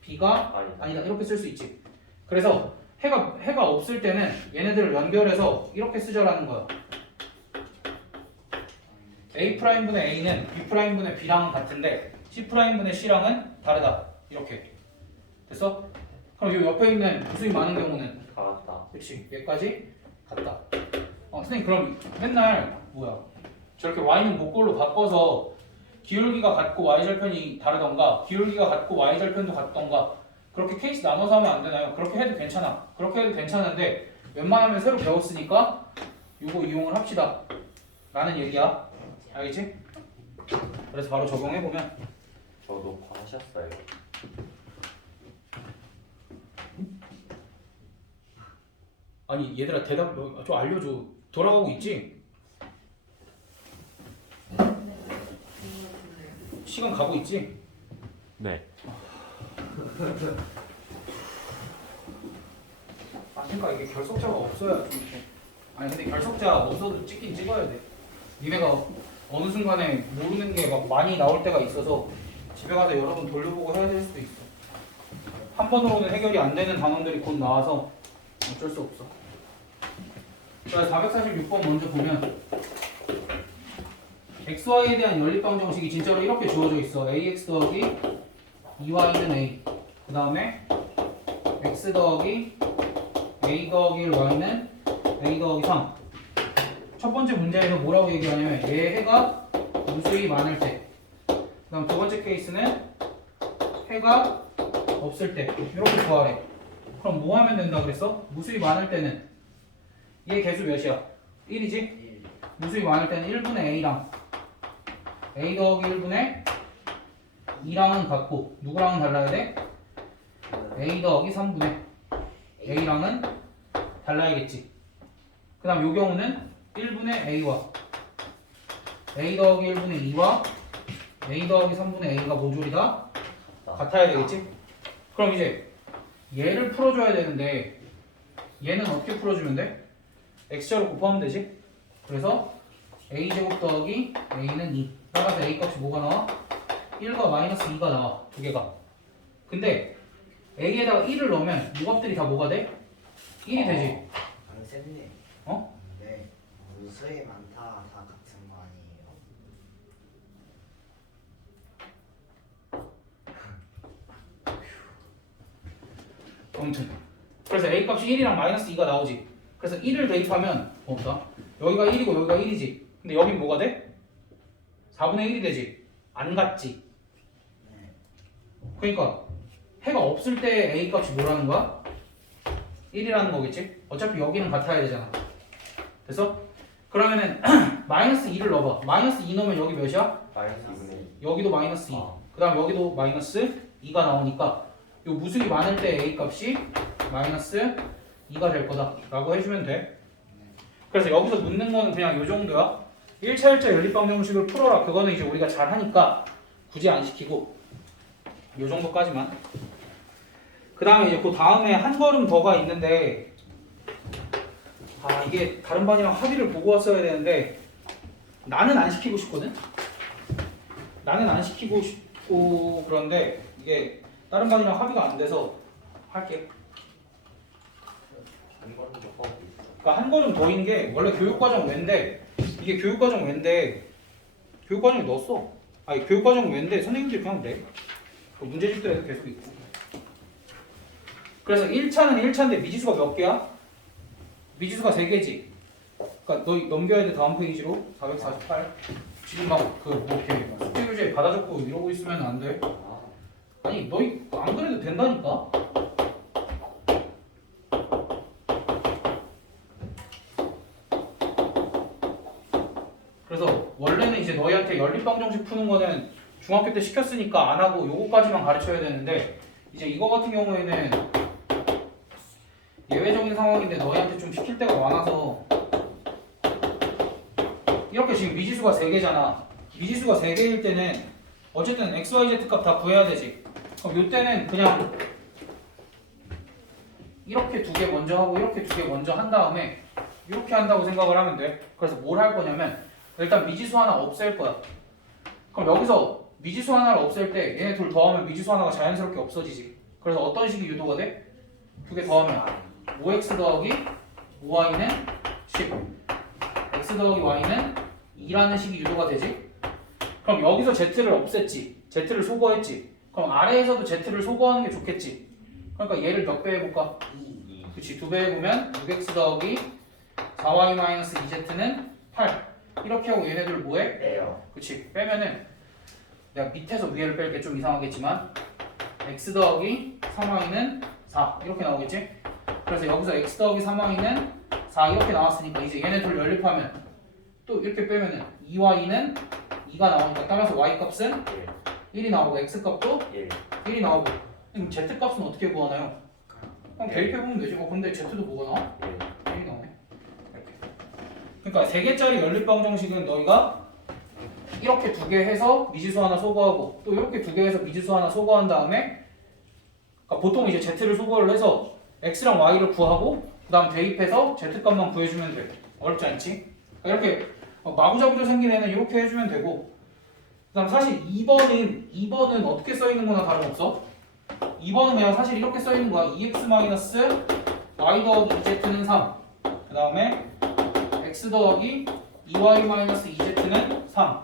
B가 아니다 이렇게 쓸 수 있지. 그래서 해가 없을 때는 얘네들을 연결해서 이렇게 쓰자라는 거야. A'분의 A는 B'분의 B랑은 같은데 C'분의 C랑은 다르다. 이렇게 됐어? 그럼 이 옆에 있는 무수히 많은 경우는 같다. 그렇지 얘까지 같다. 선생님 그럼 맨날 저렇게 y는 목골로 바꿔서 기울기가 같고 y절편이 다르던가 기울기가 같고 y절편도 같던가 그렇게 케이스 나눠서 하면 안 되나요? 그렇게 해도 괜찮아. 그렇게 해도 괜찮은데 웬만하면 새로 배웠으니까 이거 이용을 합시다 라는 얘기야. 알겠지? 그래서 바로 적용해보면 저도 하셨어요. 아니 얘들아 대답 좀 알려줘. 돌아가고 있지? 시간 가고 있지? 네. 그러니까 이게 결석자가 없어야 좀 이렇게. 아니 근데 결석자 없어도 찍긴 찍어야 돼. 니네가 어느 순간에 모르는 게 막 많이 나올 때가 있어서 집에 가서 여러 번 돌려보고 해야 될 수도 있어. 한 번으로는 해결이 안 되는 단원들이 곧 나와서 어쩔 수 없어. 그래서 446번 먼저 보면 xy에 대한 연립방정식이 진짜로 이렇게 주어져 있어. ax 더하기 2y는 a 그 다음에 x 더하기 a 더하기 1y는 a 더하기 3. 첫 번째 문제에서 뭐라고 얘기하냐면 얘 해가 무수히 많을 때 그 다음 두 번째 케이스는 해가 없을 때 이렇게 구하래. 그럼 뭐 하면 된다 그랬어? 무수히 많을 때는 얘 개수 몇이야? 1이지? 무수히 많을 때는 1분의 a랑 a 더하기 1분의 2랑은 같고 누구랑은 달라야 돼? a 더하기 3분의 a랑은 달라야겠지. 그 다음 요 경우는 1분의 a와 a 더하기 1분의 2와 a 더하기 3분의 a가 모조리다 같아야 되겠지? 그럼 이제 얘를 풀어줘야 되는데 얘는 어떻게 풀어주면 돼? x제곱 곱하면 되지? 그래서 a제곱 더하기 a는 2 따라서 a 값이 뭐가 나와? 1과 마이너스 2가 나와 두 개가. 근데 a에다가 1을 넣으면 이 값들이 다 뭐가 돼? 1이 되지. 쌤님. 어? 네. 무수히 많다 다 같은 거 아니에요? 아무튼 그래서 a 값이 1이랑 마이너스 2가 나오지. 그래서 1을 대입하면 없다. 여기가 1이고 여기가 1이지. 근데 여긴 뭐가 돼? 4분의 1이 되지. 안 같지. 네. 그러니까 해가 없을 때 a 값이 뭐라는 거야? 1이라는 거겠지? 어차피 여기는 같아야 되잖아. 됐어? 그러면은 마이너스 2를 넣어봐. 마이너스 2 넣으면 여기 몇이야? 마이너스 2분의 2. 여기도 마이너스 2. 아. 그 다음 여기도 마이너스 2가 나오니까 요 무수히 많을 때 a 값이 마이너스 2가 될 거다 라고 해주면 돼. 그래서 여기서 묻는 거는 그냥 요 정도야. 1차 1차 연립방정식을 풀어라. 그거는 이제 우리가 잘 하니까 굳이 안 시키고 요 정도까지만. 그 다음에 이제 그 다음에 한 걸음 더가 있는데 아 이게 다른 반이랑 합의를 보고 왔어야 되는데 나는 안 시키고 싶거든. 나는 안 시키고 싶고 그런데 이게 다른 반이랑 합의가 안 돼서 할게. 한 걸음 더 하고 있어. 그러니까 한 걸음 더인 게 원래 교육과정 외인데 이게 교육과정 외인데 교육과정에 넣었어. 아니 교육과정 외인데 선생님들이 그냥 내. 그 문제집들에도 계속 있고. 그래서 1차는 1차인데 미지수가 몇 개야? 미지수가 3개지. 그러니까 너 넘겨야 돼 다음 페이지로 448. 지금 막그뭐 이렇게 숙제 교재 받아 적고 이러고 있으면 안 돼. 아, 아니 너희 안 그래도 된다니까. 그래서 원래는 이제 너희한테 연립방정식 푸는 거는 중학교 때 시켰으니까 안 하고 요거까지만 가르쳐야 되는데 이제 이거 같은 경우에는 예외적인 상황인데 너희한테 좀 시킬 때가 많아서 이렇게 지금 미지수가 3개잖아. 미지수가 3개일 때는 어쨌든 x, y, z 값 다 구해야 되지. 그럼 요때는 그냥 이렇게 2개 먼저 하고 이렇게 2개 먼저 한 다음에 이렇게 한다고 생각을 하면 돼. 그래서 뭘 할 거냐면 일단 미지수 하나 없앨 거야. 그럼 여기서 미지수 하나를 없앨 때 얘네 둘 더하면 미지수 하나가 자연스럽게 없어지지. 그래서 어떤 식이 유도가 돼? 2개 더하면 5x 더하기 5y는 10 x 더하기 y는 2라는 식이 유도가 되지. 그럼 여기서 z를 없앴지. z를 소거했지. 그럼 아래에서도 z를 소거하는 게 좋겠지. 그러니까 얘를 몇 배 해볼까? 2. 그치, 2배 해보면 6x 더하기 4y-2z는 8 이렇게 하고 얘네들 뭐해? 빼요. 그치, 빼면은 내가 밑에서 위에를 뺄게 좀 이상하겠지만 x 더하기 3y는 4 이렇게 나오겠지? 그래서 여기서 x 더하기 3y는 4 이렇게 나왔으니까 이제 얘네 둘 연립하면 또 이렇게 빼면은 2y는 2가 나오니까 따라서 y 값은 1이 나오고 x 값도 1. 1이 나오고 그럼 z 값은 어떻게 구하나요? 그냥 대입해보면 되지. 근데 z도 뭐가 나와? 1. 1이 나오네. 이렇게. 그러니까 3개짜리 연립방정식은 너희가 이렇게 2개 해서 미지수 하나 소거하고 또 이렇게 2개 해서 미지수 하나 소거한 다음에 그러니까 보통 이제 z를 소거를 해서 x랑 y를 구하고 그 다음 대입해서 z 값만 구해주면 돼. 어렵지 않지? 그러니까 이렇게 마구잡이로 생긴 애는 이렇게 해주면 되고 그 다음 사실 2번은 어떻게 써있는 거나 다름없어. 2번은 그냥 사실 이렇게 써있는 거야. 2x-y 더하기 2z는 3 그 다음에 x 더하기 2y-2z는 3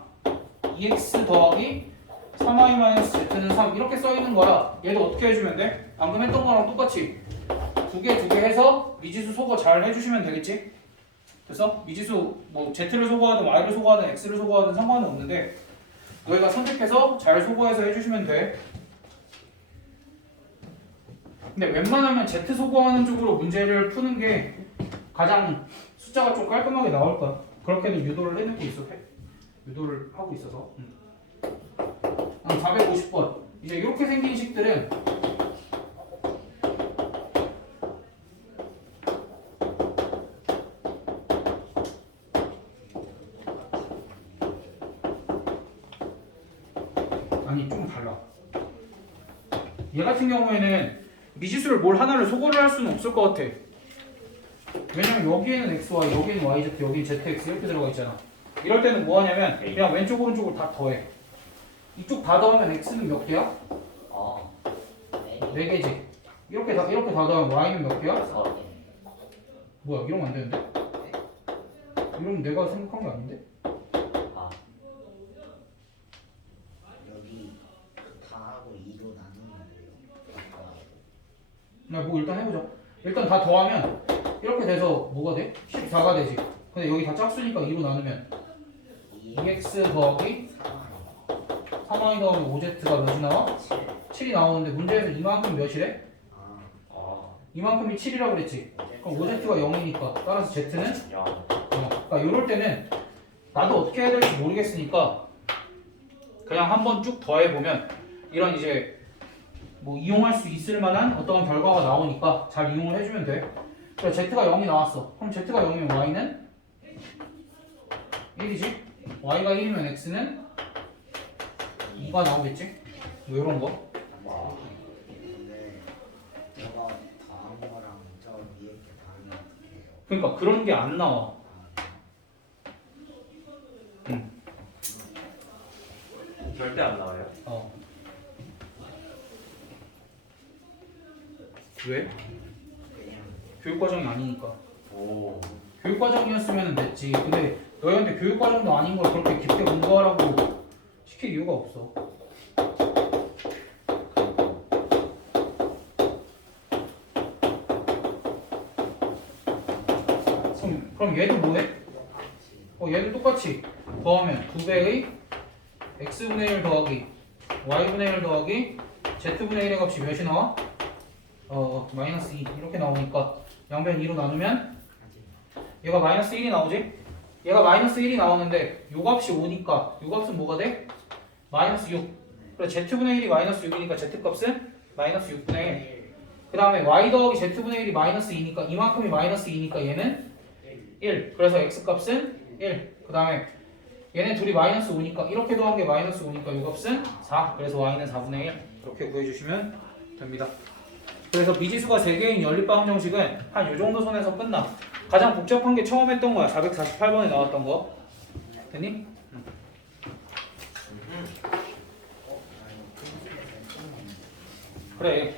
2x 더하기 3y-z는 3 이렇게 써있는 거야. 얘도 어떻게 해주면 돼? 방금 했던 거랑 똑같이 두 개 해서 미지수 소거 잘 해주시면 되겠지? 그래서 미지수 뭐 z를 소거하든 y를 소거하든 x를 소거하든 상관은 없는데 너희가 선택해서 잘 소거해서 해주시면 돼. 근데 웬만하면 z 소거하는 쪽으로 문제를 푸는 게 가장 숫자가 좀 깔끔하게 나올 거야. 그렇게도 유도를 해내고 있어. 유도를 하고 있어서. 450번. 이제 이렇게 생긴 식들은 아니 좀 달라. 얘 같은 경우에는 미지수를 뭘 하나를 소거를 할 수는 없을 것 같아. 왜냐면 여기에는 xy, 여기에는 yz, 여기는 zx 이렇게 들어가 있잖아. 이럴 때는 뭐 하냐면 그냥 왼쪽 오른쪽을 다 더해. 이쪽 다 더하면 x는 몇 개야? 네. 4개지. 이렇게 다 더하면 y는 몇 개야? 4개. 뭐야 이러면 안 되는데? 이러면 내가 생각한 게 아닌데? 아. 여기 다 하고 2로 나누면 돼요. 나 뭐 일단 해보자. 일단 다 더하면 이렇게 돼서 뭐가 돼? 14가 되지. 근데 여기 다 짝수니까 2로 나누면 2x 더하기 3y 더하기 5z가 몇이 나와? 7이 나오는데 문제에서 이만큼 몇이래? 이만큼이 7이라고 그랬지. 그럼 5z가 0이니까 따라서 z는? 그러니까 이럴 때는 나도 어떻게 해야 될지 모르겠으니까 그냥 한번 쭉 더해보면 이런 이제 뭐 이용할 수 있을 만한 어떤 결과가 나오니까 잘 이용을 해주면 돼. 그래 z가 0이 나왔어. 그럼 z가 0이면 y는 1이지. y가 1이면 x는 2가 나오겠지. 뭐 이런 거. 근데 내가 더한 거랑 저 위에 게 다르면 어떻게 해요? 그러니까 그런 게 안 나와. 절대 안 나와요. 왜? 그냥 교육과정이 아니니까. 오. 교육과정이었으면 됐지. 근데 너희한테 교육과정도 아닌 걸 그렇게 깊게 공부하라고 시킬 이유가 없어. 그럼 얘도 뭐해? 얘도 똑같이 더하면 2배의 x분의 1 더하기 y분의 1 더하기 z분의 1의 값이 몇이 나와? 마이너스 2 이렇게 나오니까 양변 2로 나누면 얘가 마이너스 1이 나오지? 얘가 마이너스 1이 나오는데 요 값이 5니까 요 값은 뭐가 돼? 마이너스 6. 그래 z분의 1이 마이너스 6이니까 z값은 마이너스 6분의 1. 그 다음에 y 더하기 z분의 1이 마이너스 2니까 이만큼이 마이너스 2니까 얘는 1. 그래서 x값은 1. 그 다음에 얘네 둘이 마이너스 5니까 이렇게 더한 게 마이너스 5니까 요 값은 4. 그래서 y는 4분의 1. 이렇게 구해주시면 됩니다. 그래서 미지수가 3개인 연립방 정식은 한 요 정도 선에서 끝나. 가장 복잡한 게 처음 했던 거야. 448번에 나왔던 거. 됐니? 그래.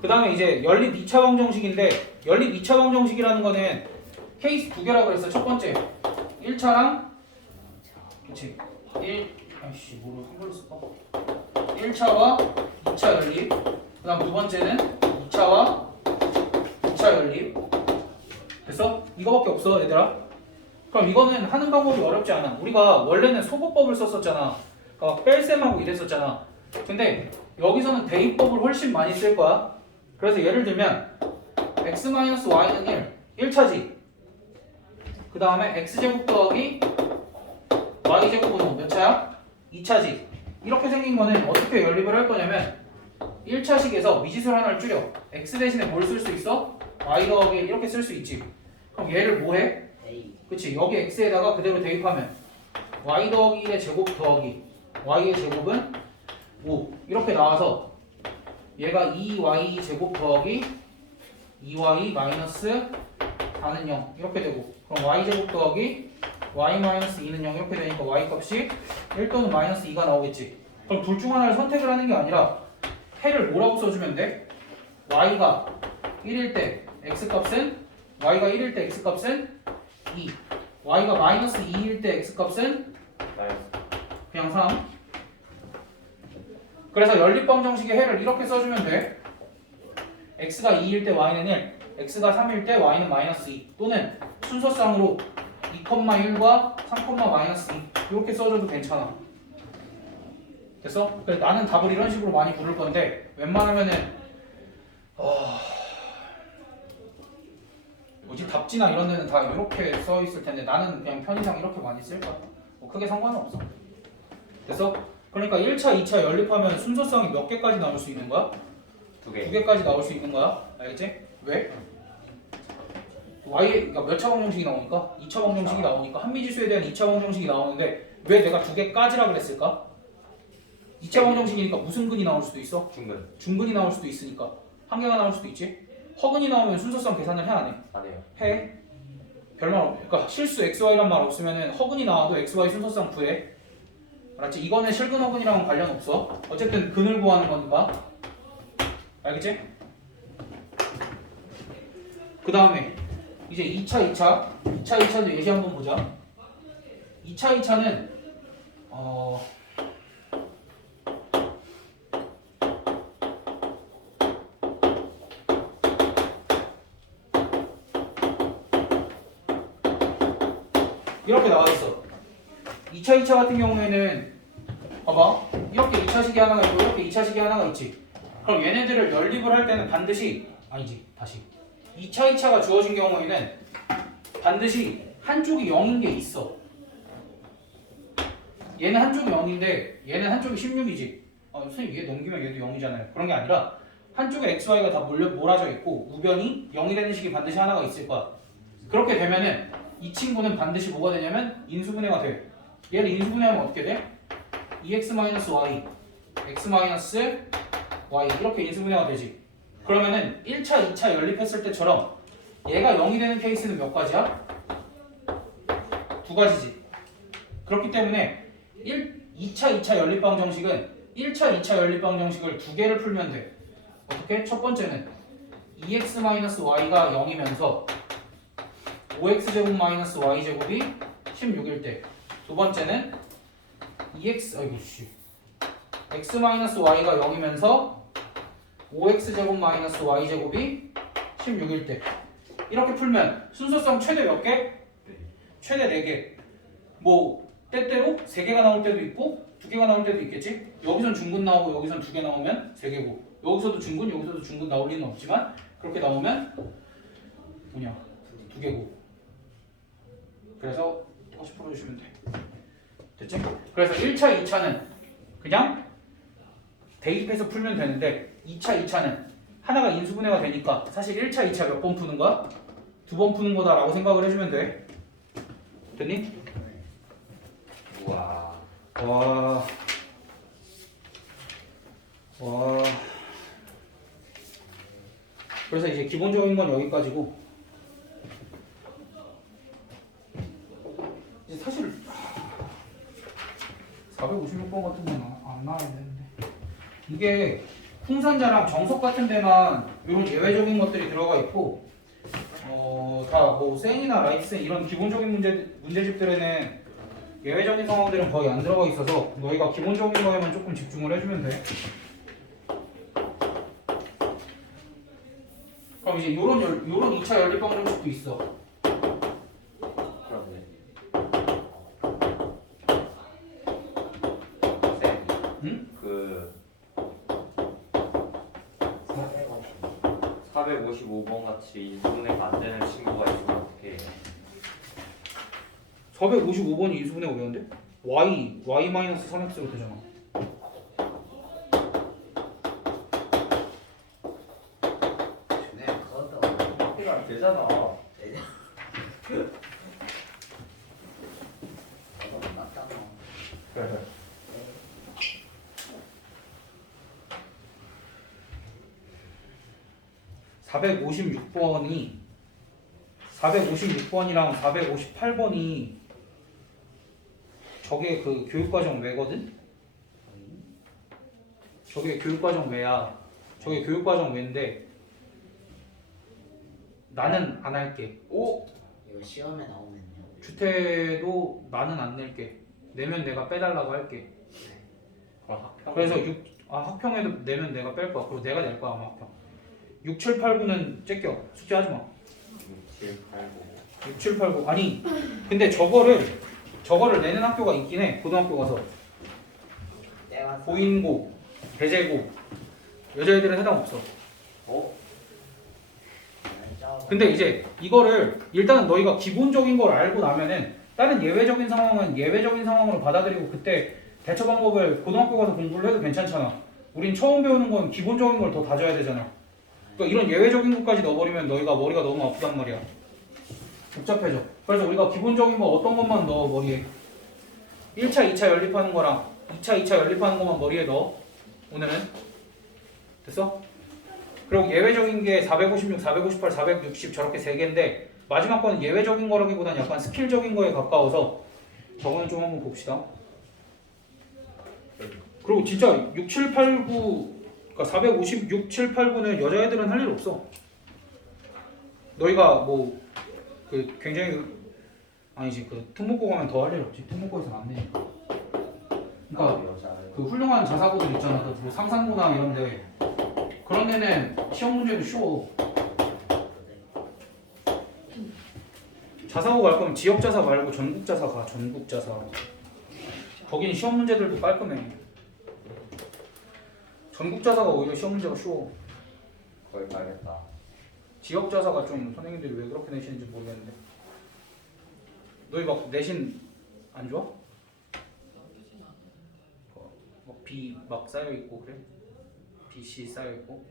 그 다음에 이제 연립 2차 방정식인데 연립 2차 방정식이라는 거는 케이스 2개라고 그랬어. 첫 번째 1차랑 그치 1아이씨 뭐로 한글로 쓸까? 1차와 2차 연립. 그 다음 두 번째는 2차와 2차 연립. 됐어? 이거밖에 없어 얘들아. 그럼 이거는 하는 방법이 어렵지 않아. 우리가 원래는 소거법을 썼었잖아. 그러니까 뺄셈하고 이랬었잖아. 근데 여기서는 대입법을 훨씬 많이 쓸 거야. 그래서 예를 들면 x-y는 1 1차지. 그 다음에 x제곱 더하기 y제곱은 몇 차야? 2차지. 이렇게 생긴 거는 어떻게 연립을 할 거냐면 1차식에서 미지수를 하나를 줄여. x 대신에 뭘 쓸 수 있어? y 더하기 1 이렇게 쓸 수 있지. 그럼 얘를 뭐해? 그치, 여기 x에다가 그대로 대입하면 y 더하기 1의 제곱 더하기 y의 제곱은 5 이렇게 나와서 얘가 2y 제곱 더하기 2y 마이너스 4는 0 이렇게 되고, 그럼 y 제곱 더하기 y 마이너스 2는 0 이렇게 되니까 y 값이 1 또는 마이너스 2가 나오겠지. 그럼 둘 중 하나를 선택을 하는 게 아니라 해를 뭐라고 써주면 돼? y가 1일 때 x값은 y가 1일 때 x값은 2, y가 마이너스 2일 때 x값은 그냥 3. 그래서 연립방정식의 해를 이렇게 써주면 돼. x가 2일 때 y는 1, x가 3일 때 y는 마이너스 2, 또는 순서상으로 2,1과 3,-2 이렇게 써줘도 괜찮아. 됐어? 그래, 나는 답을 이런 식으로 많이 부를 건데 웬만하면은 뭐지 답지나 이런 데는 다 이렇게 써 있을 텐데 나는 그냥 편의상 이렇게 많이 쓸 거야. 뭐 크게 상관은 없어. 됐어? 그러니까 1차, 2차 연립하면 순서상이 몇 개까지 나올 수 있는 거야? 2개. 2개까지 나올 수 있는 거야. 알겠지? 왜? 그러니까 몇 차 방정식이 나오니까? 2차 방정식이 나오니까 한미지수에 대한 2차 방정식이 나오는데 왜 내가 2개까지라 그랬을까? 2차 방정식이니까 무슨 근이 나올 수도 있어? 중근 중근이 나올 수도 있으니까 한 개가 나올 수도 있지. 허근이 나오면 순서상 계산을 해 안 해? 안 해요. 해. 별말 없. 그러니까 실수 xy란 말 없으면은 허근이 나와도 xy 순서상 구해. 알았지? 이거는 실근 허근이랑은 관련 없어. 어쨌든 근을 구하는 거니까. 알겠지? 그 다음에 이제 2차도 예시 한번 보자. 2차는 이렇게 나와 있어. 2차 같은 경우에는 봐봐. 이렇게 2차식이 하나가 있고 이렇게 2차식이 하나가 있지. 그럼 얘네들을 연립을 할 때는 반드시 아니지. 다시 2차가 주어진 경우에는 반드시 한쪽이 0인 게 있어. 얘는 한쪽이 0인데 얘는 한쪽이 16이지. 선생님 얘 넘기면 얘도 0이잖아요. 그런 게 아니라 한쪽에 xy가 다 몰아져 있고 우변이 0이 되는 식이 반드시 하나가 있을 거야. 그렇게 되면은 이 친구는 반드시 뭐가 되냐면 인수분해가 돼. 얘를 인수분해하면 어떻게 돼? 2x-y, x-y 이렇게 인수분해가 되지. 그러면은 1차, 2차 연립했을 때처럼 얘가 0이 되는 케이스는 몇 가지야? 두 가지지. 그렇기 때문에 2차, 2차 연립방정식은 1차, 2차 연립방정식을 두 개를 풀면 돼. 어떻게? 첫 번째는 2x-y가 0이면서 5x제곱 마이너스 y제곱이 16일 때. 두 번째는 x-y가 0이면서 5x제곱 마이너스 y제곱이 16일 때. 이렇게 풀면 순서상 최대 몇 개? 최대 4개. 뭐 때때로 3개가 나올 때도 있고 2개가 나올 때도 있겠지? 여기선 중근 나오고 여기선 2개 나오면 3개고 여기서도 중근 나올 리는 없지만 그렇게 나오면 2개고. 그래서 똑같이 풀어주시면 돼. 됐지? 그래서 1차, 2차는 그냥 대입해서 풀면 되는데 2차, 2차는 하나가 인수분해가 되니까 사실 1차, 2차 몇 번 푸는 거야? 2번 푸는 거다라고 생각을 해주면 돼. 됐니? 우와. 와. 그래서 이제 기본적인 건 여기까지고 이제 사실 456번 같은 건 안 나와야 되는데 이게 풍산자랑 정석 같은 데만 이런 예외적인 것들이 들어가 있고 다 뭐 센이나 라이트센 이런 기본적인 문제집들에는 예외적인 상황들은 거의 안 들어가 있어서 너희가 기본적인 거에만 조금 집중을 해주면 돼. 그럼 이제 요런 2차 연립방정식도 있어. 그렇네. 쌤. 응? 그 450. 455번 같이 인수분해가 안 되는 친구가 있으면 어떻게 해요? 455번이 인수분해가 왜 안 돼? y-3x로 되잖아. 네, 그것도 학교가 안 되잖아. 그건 맞잖아. 456번이랑 458번이 저게 그 교육과정 외거든? 저게 교육과정 외야. 저게 교육과정 외인데 나는 안 할게. 오! 이거 시험에 나오면요. 주태도 나는 안 낼게. 내면 내가 빼달라고 할게. 그래서 학평에도 내면 내가 뺄 거야. 그리고 내가 낼 거야 아마 학평. 6, 7, 8, 9는 째껴. 숙제하지 마. 7, 8, 9. 6, 7, 8, 9. 아니 근데 저거를 내는 학교가 있긴 해. 고등학교 가서 때와서 고인고, 대제고 여자애들은 해당 없어. 근데 이제 이거를 일단은 너희가 기본적인 걸 알고 나면은 다른 예외적인 상황은 예외적인 상황으로 받아들이고 그때 대처 방법을 고등학교 가서 공부를 해도 괜찮잖아. 우린 처음 배우는 건 기본적인 걸 더 다져야 되잖아. 그러니까 이런 예외적인 것까지 넣어버리면 너희가 머리가 너무 아프단 말이야. 복잡해져. 그래서 우리가 기본적인 거 어떤 것만 넣어 머리에 1차, 2차 연립하는 거랑 2차 연립하는 것만 머리에 넣어. 오늘은 됐어? 그리고 예외적인 게 456, 458, 460 저렇게 3개인데 마지막 거는 예외적인 거라기보다는 약간 스킬적인 거에 가까워서 저거는 좀 한번 봅시다. 그리고 진짜 6, 7, 8, 9 그러니까 456, 7, 8, 9는 여자애들은 할 일 없어. 너희가 뭐 그 굉장히 아니지 그 특목고 가면 더 할 일 없지. 특목고에서는 안 되니까. 그러니까 여자예요. 그 훌륭한 자사고들 있잖아. 뭐 상상고나 이런데 그런 데는 시험 문제도 쉬워. 자사고 갈 거면 지역 자사 말고 전국 자사 가. 전국 자사. 거긴 시험 문제들도 깔끔해. 전국 자사가 오히려 시험 문제가 쉬워. 거기 가야겠다. 지역 자사가 좀 선생님들이 왜 그렇게 내시는지 모르겠는데. 너희 막 내신 안 좋아? 막 B 막 쌓여 있고 그래? B, C 쌓여 있고.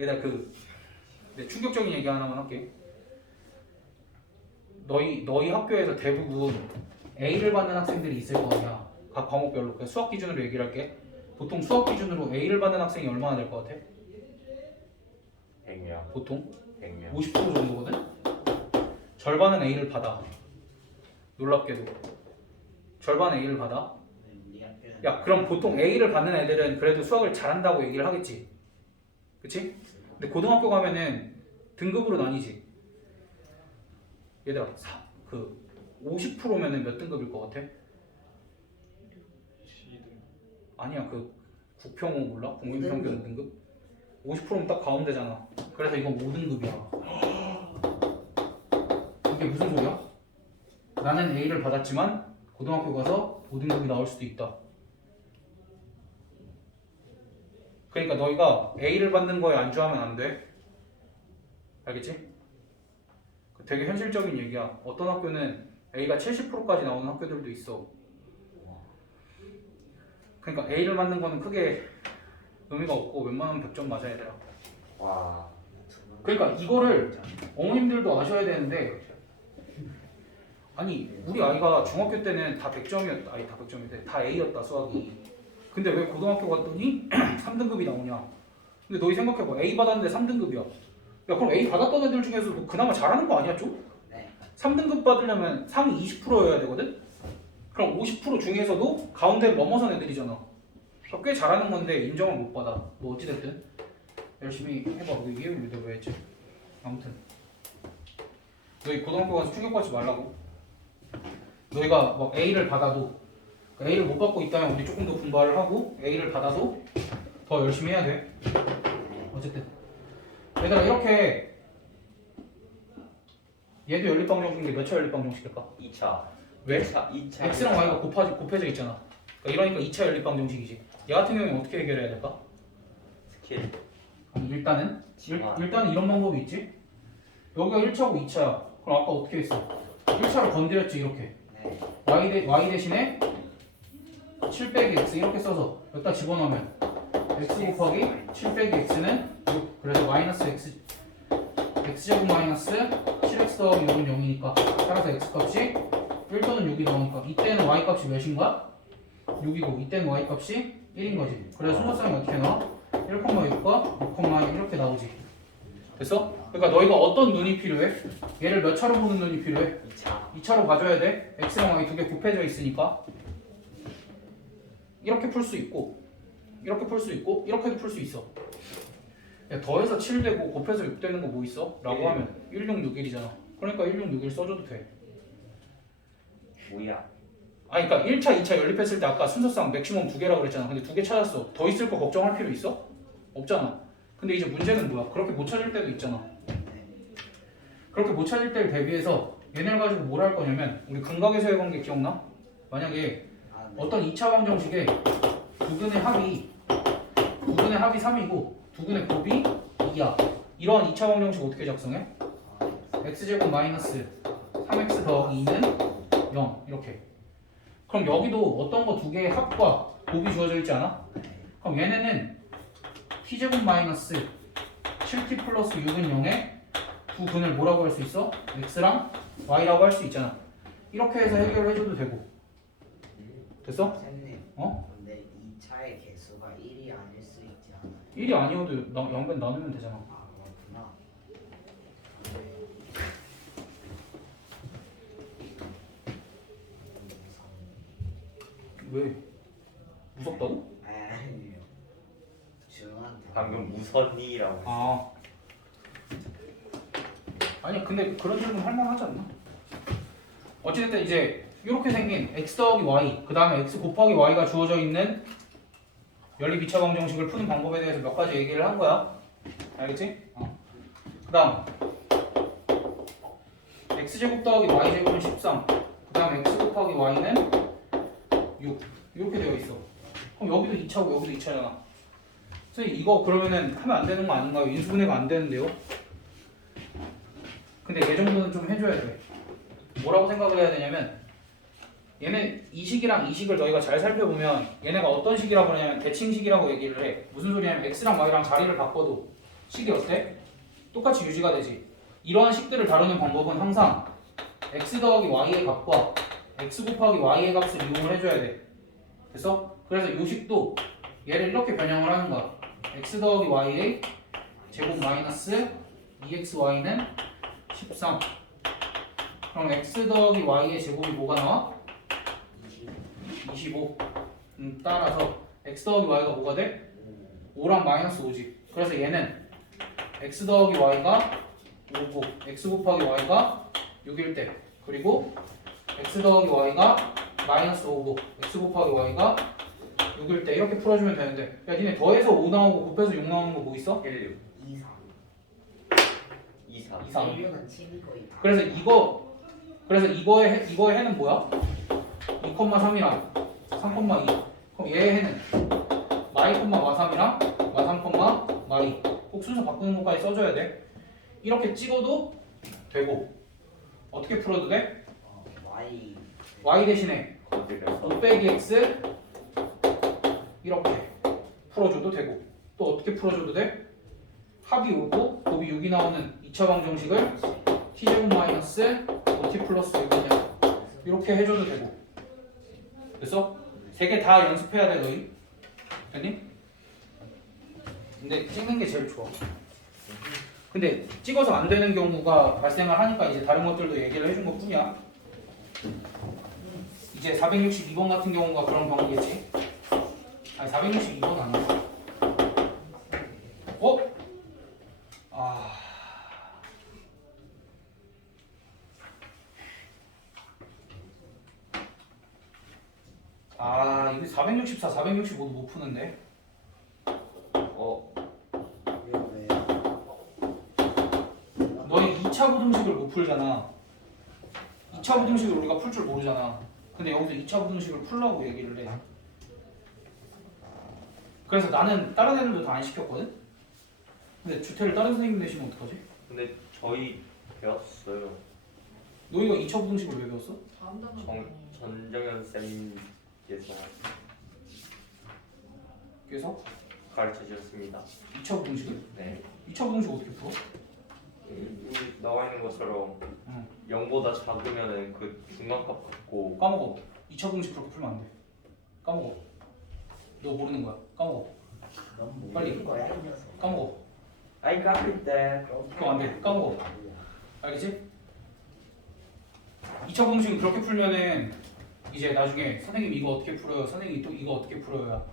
얘들아 내 충격적인 얘기 하나만 할게. 너희 학교에서 대부분 A를 받는 학생들이 있을 거 아니야. 각 과목별로. 그냥 수학 기준으로 얘기를 할게. 보통 수학 기준으로 A를 받는 학생이 얼마나 될 것 같아? 100명. 보통 100명. 50% 정도거든? 절반은 A를 받아. 놀랍게도 절반 A를 받아. 우리 학교는 야 그럼 보통 A를 받는 애들은 그래도 수학을 잘한다고 얘기를 하겠지. 그치? 근데 고등학교 가면은 등급으로 나뉘지. 얘들아 50%면은 몇 등급일 것 같아? 아니야 그 국평호 몰라? 국민평균 등급? 50%면 딱 가운데잖아. 그래서 이건 5등급이야. 이게 무슨 소리야? 나는 A를 받았지만 고등학교 가서 5등급이 나올 수도 있다. 그러니까 너희가 A를 받는 거에 안주하면 안 돼. 알겠지? 되게 현실적인 얘기야. 어떤 학교는 A가 70%까지 나오는 학교들도 있어. 그러니까 A를 맞는 거는 크게 의미가 없고 웬만하면 100점 맞아야 돼요. 와. 그러니까 이거를 어머님들도 아셔야 되는데 아니 우리 아이가 중학교 때는 다 100점이었다. 아니 다 100점이었다. 다 A였다 수학이. 근데 왜 고등학교 갔더니 3등급이 나오냐. 근데 너희 생각해봐. A 받았는데 3등급이야. 야 그럼 A 받았던 애들 중에서 뭐 그나마 잘하는 거 아니야 좀? 네. 3등급 받으려면 상위 20%여야 되거든? 그럼 50% 중에서도 가운데 넘어선 애들이잖아. 그러니까 꽤 잘하는 건데 인정을 못 받아. 뭐 어찌됐든 열심히 해봐. 우리 이해를 내가 왜 했지? 아무튼 너희 고등학교 가서 충격받지 말라고. 너희가 막 A를 받아도 A를 못 받고 있다면 우리 조금 더 공부를 하고 A를 받아도 더 열심히 해야 돼. 어쨌든 얘들아 이렇게 얘도 연립방정식인데 몇 차 연립방정식일까? 2차. 왜? 2차. x랑 y가 곱해져 있잖아. 그러니까 이러니까 2차 연립방정식이지. 얘 같은 경우는 어떻게 해결해야 될까? 스킬. 아니, 일단은 지마. 일단은 이런 방법이 있지. 여기가 1차고 2차야. 그럼 아까 어떻게 했어? 1차를 건드렸지 이렇게. 네. y 대신에 7 빼기 x 이렇게 써서 여기다 집어넣으면 x 곱하기 7 빼기 x는 6. 그래서 마이너스 x제곱 마이너스 7x 더하기 6은 0이니까 따라서 x 값이 1 또는 6이 나오니까 이때는 y 값이 몇인가? 6이고 이때는 y 값이 1인 거지. 그래서 순서상이 어떻게 나와? 1,6과 6,2 이렇게 나오지. 됐어? 그러니까 너희가 어떤 눈이 필요해? 얘를 몇 차로 보는 눈이 필요해? 2차. 2차로 봐줘야 돼. x랑 y 두 개 곱해져 있으니까 이렇게 풀 수 있고 이렇게 풀 수 있고 이렇게도 풀 수 있어. 야, 더해서 7 되고 곱해서 6 되는 거 뭐 있어? 라고 하면 1661이잖아. 그러니까 1661 써줘도 돼. 뭐야? 아니 그러니까 1차, 2차 연립했을 때 아까 순서상 맥시멈 2개라고 그랬잖아. 근데 2개 찾았어. 더 있을 거 걱정할 필요 있어? 없잖아. 근데 이제 문제는 뭐야? 그렇게 못 찾을 때도 있잖아. 그렇게 못 찾을 때를 대비해서 얘네를 가지고 뭘 할 거냐면 우리 근각에서의 관계 기억나? 만약에 아, 네. 어떤 2차 방정식에 두근의 합이 3이고 두근의 곱이 2야. 이러한 2차 방정식 어떻게 작성해? x제곱 마이너스 3x 더하기 2는 0 이렇게. 그럼 여기도 어떤 거 두 개의 합과 곱이 주어져 있지 않아? 그럼 얘네는 t제곱 마이너스 7t 플러스 6은 0에 두 근을 뭐라고 할 수 있어? x랑 y라고 할 수 있잖아. 이렇게 해서 해결을 해줘도 되고. 됐어? 선생님 근데 2차의 개수가 1이 아닐 수 있지 않아요? 1이 아니어도 양변 나누면 되잖아. 아 그렇구나. 왜? 무섭다고? 아니에요. 중한테. 방금 무선이라고 했어. 아. 아니 근데 그런 질문 할 만하지 않나? 어찌됐든 이제 이렇게 생긴 x 더하기 y 그 다음에 x 곱하기 y가 주어져 있는 연립 2차 방정식을 푸는 방법에 대해서 몇 가지 얘기를 한 거야. 알겠지? 그 다음 x제곱 더하기 y제곱은 13 그 다음에 x 곱하기 y는 6 이렇게 되어 있어. 그럼 여기도 2차고 여기도 2차잖아. 선생님 이거 그러면은 하면 안 되는 거 아닌가요? 인수분해가 안 되는데요? 근데 얘 정도는 좀 해줘야 돼. 뭐라고 생각을 해야 되냐면 얘네 이 식이랑 이 식을 너희가 잘 살펴보면 얘네가 어떤 식이라고 그러냐면 대칭식이라고 얘기를 해. 무슨 소리냐면 x랑 y랑 자리를 바꿔도 식이 어때? 똑같이 유지가 되지. 이러한 식들을 다루는 방법은 항상 x 더하기 y의 값과 x 곱하기 y의 값을 이용을 해줘야 돼. 됐어? 그래서 이 식도 얘를 이렇게 변형을 하는 거야. x 더하기 y의 제곱 마이너스 2xy는 13. 그럼 x 더하기 y의 제곱이 뭐가 나와? 25. 따라서 x 더하기 y가 뭐가 돼? 5랑 마이너스 5지. 그래서 얘는 x 더하기 y가 5고 x 곱하기 y가 6일 때, 그리고 x 더하기 y가 마이너스 5고 x 곱하기 y가 6일 때 이렇게 풀어주면 되는데, 야 니네 더해서 5 나오고 곱해서 6 나오는 거 뭐 있어? 1, 2, 3. 2, 4. 2, 3. 1은 7이고 2. 그래서 이거의 해는 뭐야? 2,3이랑 3,2. 그럼 얘의 해는 마이, 마3이랑 마3, 마이. 꼭 순서 바꾸는 것까지 써줘야 돼. 이렇게 찍어도 되고, 어떻게 풀어도 돼? Y. y 대신에 거기를 5 빼기 x 이렇게 풀어줘도 되고, 또 어떻게 풀어줘도 돼? 합이 5고 곱이 6이 나오는 2차 방정식을 t제곱 마이너스 5t 플러스 6이냐 이렇게 해줘도 되고. 됐어? 3개 다 연습해야 돼 너희. 됐니? 근데 찍는 게 제일 좋아. 근데 찍어서 안 되는 경우가 발생을 하니까 이제 다른 것들도 얘기를 해준 것 뿐이야. 이제 462번 같은 경우가 그런 경우겠지. 아니 462번 아니야. 어? 이거 464, 465도 못 푸는데. 왜요? 너희 2차 부등식을 못 풀잖아. 2차 부등식을 우리가 풀 줄 모르잖아. 근데 여기서 2차 부등식을 풀라고 얘기를 해. 그래서 나는 다른 애들도 다 안 시켰거든? 근데 주태를 다른 선생님 내시면 어떡하지? 근데 저희 배웠어요. 너희가 2차 부등식을 왜 배웠어? 다음 단어 전정현 쌤께서 그래서 가르쳐 주셨습니다. 2차 부등식을? 네. 2차 부등식 어떻게 풀어? 여기 나와 있는 것처럼 응. 0보다 작으면은 그 중간값 갖고 까먹어. 2차 부등식 그렇게 풀면 안 돼. 까먹어. 너 모르는 거야. 까먹어. 넌 빨리. 모르는 거야 이 녀석. 까먹어. I got it there. 그거 안 돼. 까먹어. 알겠지? 2차 부등식은 그렇게 풀면은 이제 나중에 선생님 이거 어떻게 풀어요? 선생님 또 이거 어떻게 풀어요?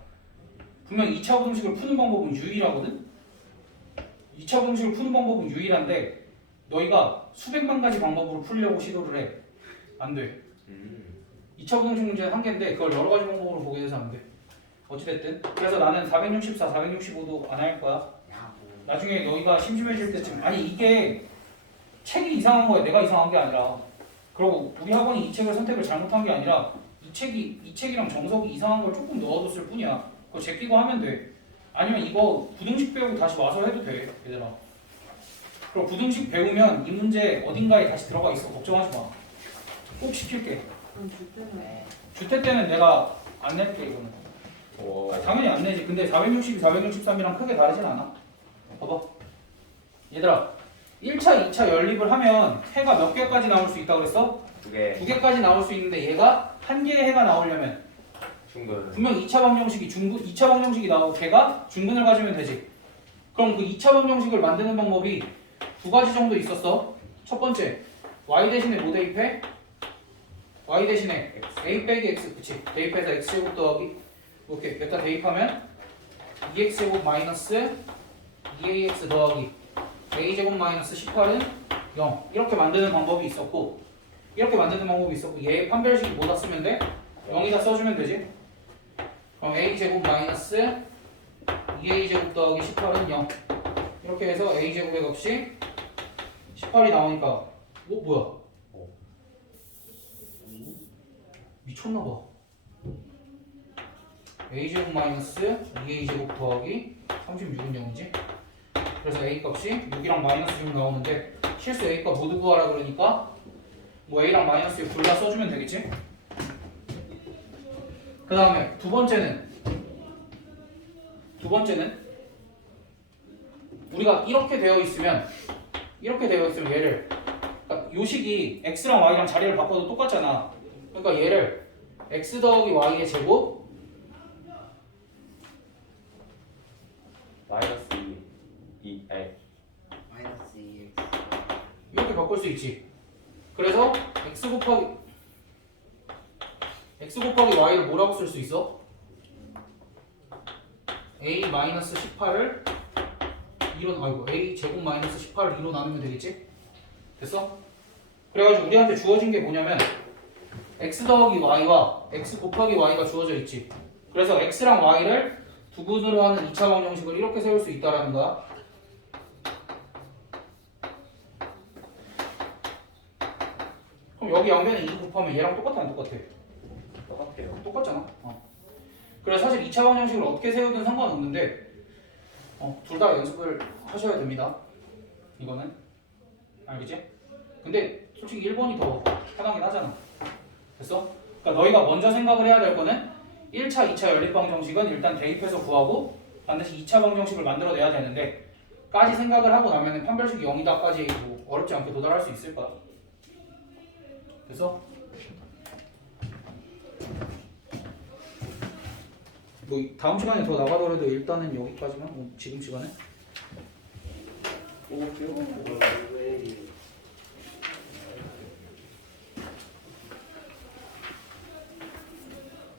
분명 2차 부등식을 푸는 방법은 유일하거든? 2차 부등식을 푸는 방법은 유일한데 너희가 수백만 가지 방법으로 풀려고 시도를 해. 안 돼. 2차 부등식 문제는 한 개인데 그걸 여러 가지 방법으로 보게 돼서 안 돼. 어찌됐든. 그래서 나는 464, 465도 안 할 거야. 야, 뭐. 나중에 너희가 심심해질 때쯤. 아니 이게 책이 이상한 거야. 내가 이상한 게 아니라. 그리고 우리 학원이 이 책을 선택을 잘못한 게 아니라 이 책이랑 정석이 이상한 걸 조금 넣어뒀을 뿐이야. 그거 제끼고 하면 돼. 아니면 이거 부등식 배우고 다시 와서 해도 돼, 얘들아. 그리고 부등식 배우면 이 문제 어딘가에 다시 들어가 있어. 걱정하지 마. 꼭 시킬게. 그럼 주때는 주태 때는 내가 안 낼게 이거는. 당연히 안 내지. 근데 462, 463이랑 크게 다르진 않아. 봐봐. 얘들아, 1차, 2차 연립을 하면 해가 몇 개까지 나올 수 있다고 그랬어? 2개. 2개까지 나올 수 있는데 얘가 한 개의 해가 나오려면 중근. 분명 2차 방정식이 2차 방정식이 나오고 걔가 중근을 가지면 되지. 그럼 그 2차 방정식을 만드는 방법이 두 가지 정도 있었어. 첫 번째, y 대신에 뭐 대입해? y 대신에 a 빼기 x, 그치? 대입해서 x제곱 더하기 이렇게 여기다 대입하면 2x제곱 마이너스 2ax 더하기 a제곱 마이너스 18은 0 이렇게 만드는 방법이 있었고 얘의 판별식이 뭐다 쓰면 돼? 0이다 써주면 되지. 그럼 a제곱 마이너스 2a제곱 더하기 18은 0 이렇게 해서 a제곱의 값이 18이 나오니까 뭐야? 미쳤나봐. a제곱 마이너스 2a제곱 더하기 36은 0이지. 그래서 a 값이 6이랑 마이너스 6 나오는데 실수 a 값 모두 구하라 그러니까 뭐 a랑 마이너스 6 둘 다 써주면 되겠지. 그 다음에 두 번째는 우리가 이렇게 되어 있으면 얘를 그러니까 요식이 x랑 y랑 자리를 바꿔도 똑같잖아. 그러니까 얘를 x 더하기 y의 제곱 마이너스 2 마이너스 2x 이렇게 바꿀 수 있지. 그래서 x 곱하기 y를 뭐라고 쓸 수 있어? a 마이너스 18을 2로 a 제곱 마이너스 18을 2로 나누면 되겠지? 됐어? 그래가지고 우리한테 주어진 게 뭐냐면 x 더하기 y와 x 곱하기 y가 주어져 있지. 그래서 x랑 y를 두근으로 하는 2차 방정식을 이렇게 세울 수 있다라는 거야. 그럼 여기 양변에 2 곱하면 얘랑 똑같아 안 똑같아? 똑같아요. 똑같잖아. 그래서 사실 2차 방정식을 어떻게 세우든 상관없는데 둘 다 연습을 하셔야 됩니다. 이거는 알겠지? 근데 솔직히 1번이 더 편하긴 하잖아. 됐어? 그러니까 너희가 먼저 생각을 해야 될 거는 1차, 2차 연립방정식은 일단 대입해서 구하고 반드시 2차 방정식을 만들어내야 되는데 까지 생각을 하고 나면 판별식이 0이다까지 뭐 어렵지 않게 도달할 수 있을 거야. 됐어? 뭐 다음 시간에 더 나가더라도 일단은 여기까지만 지금 시간에 오, 배고파.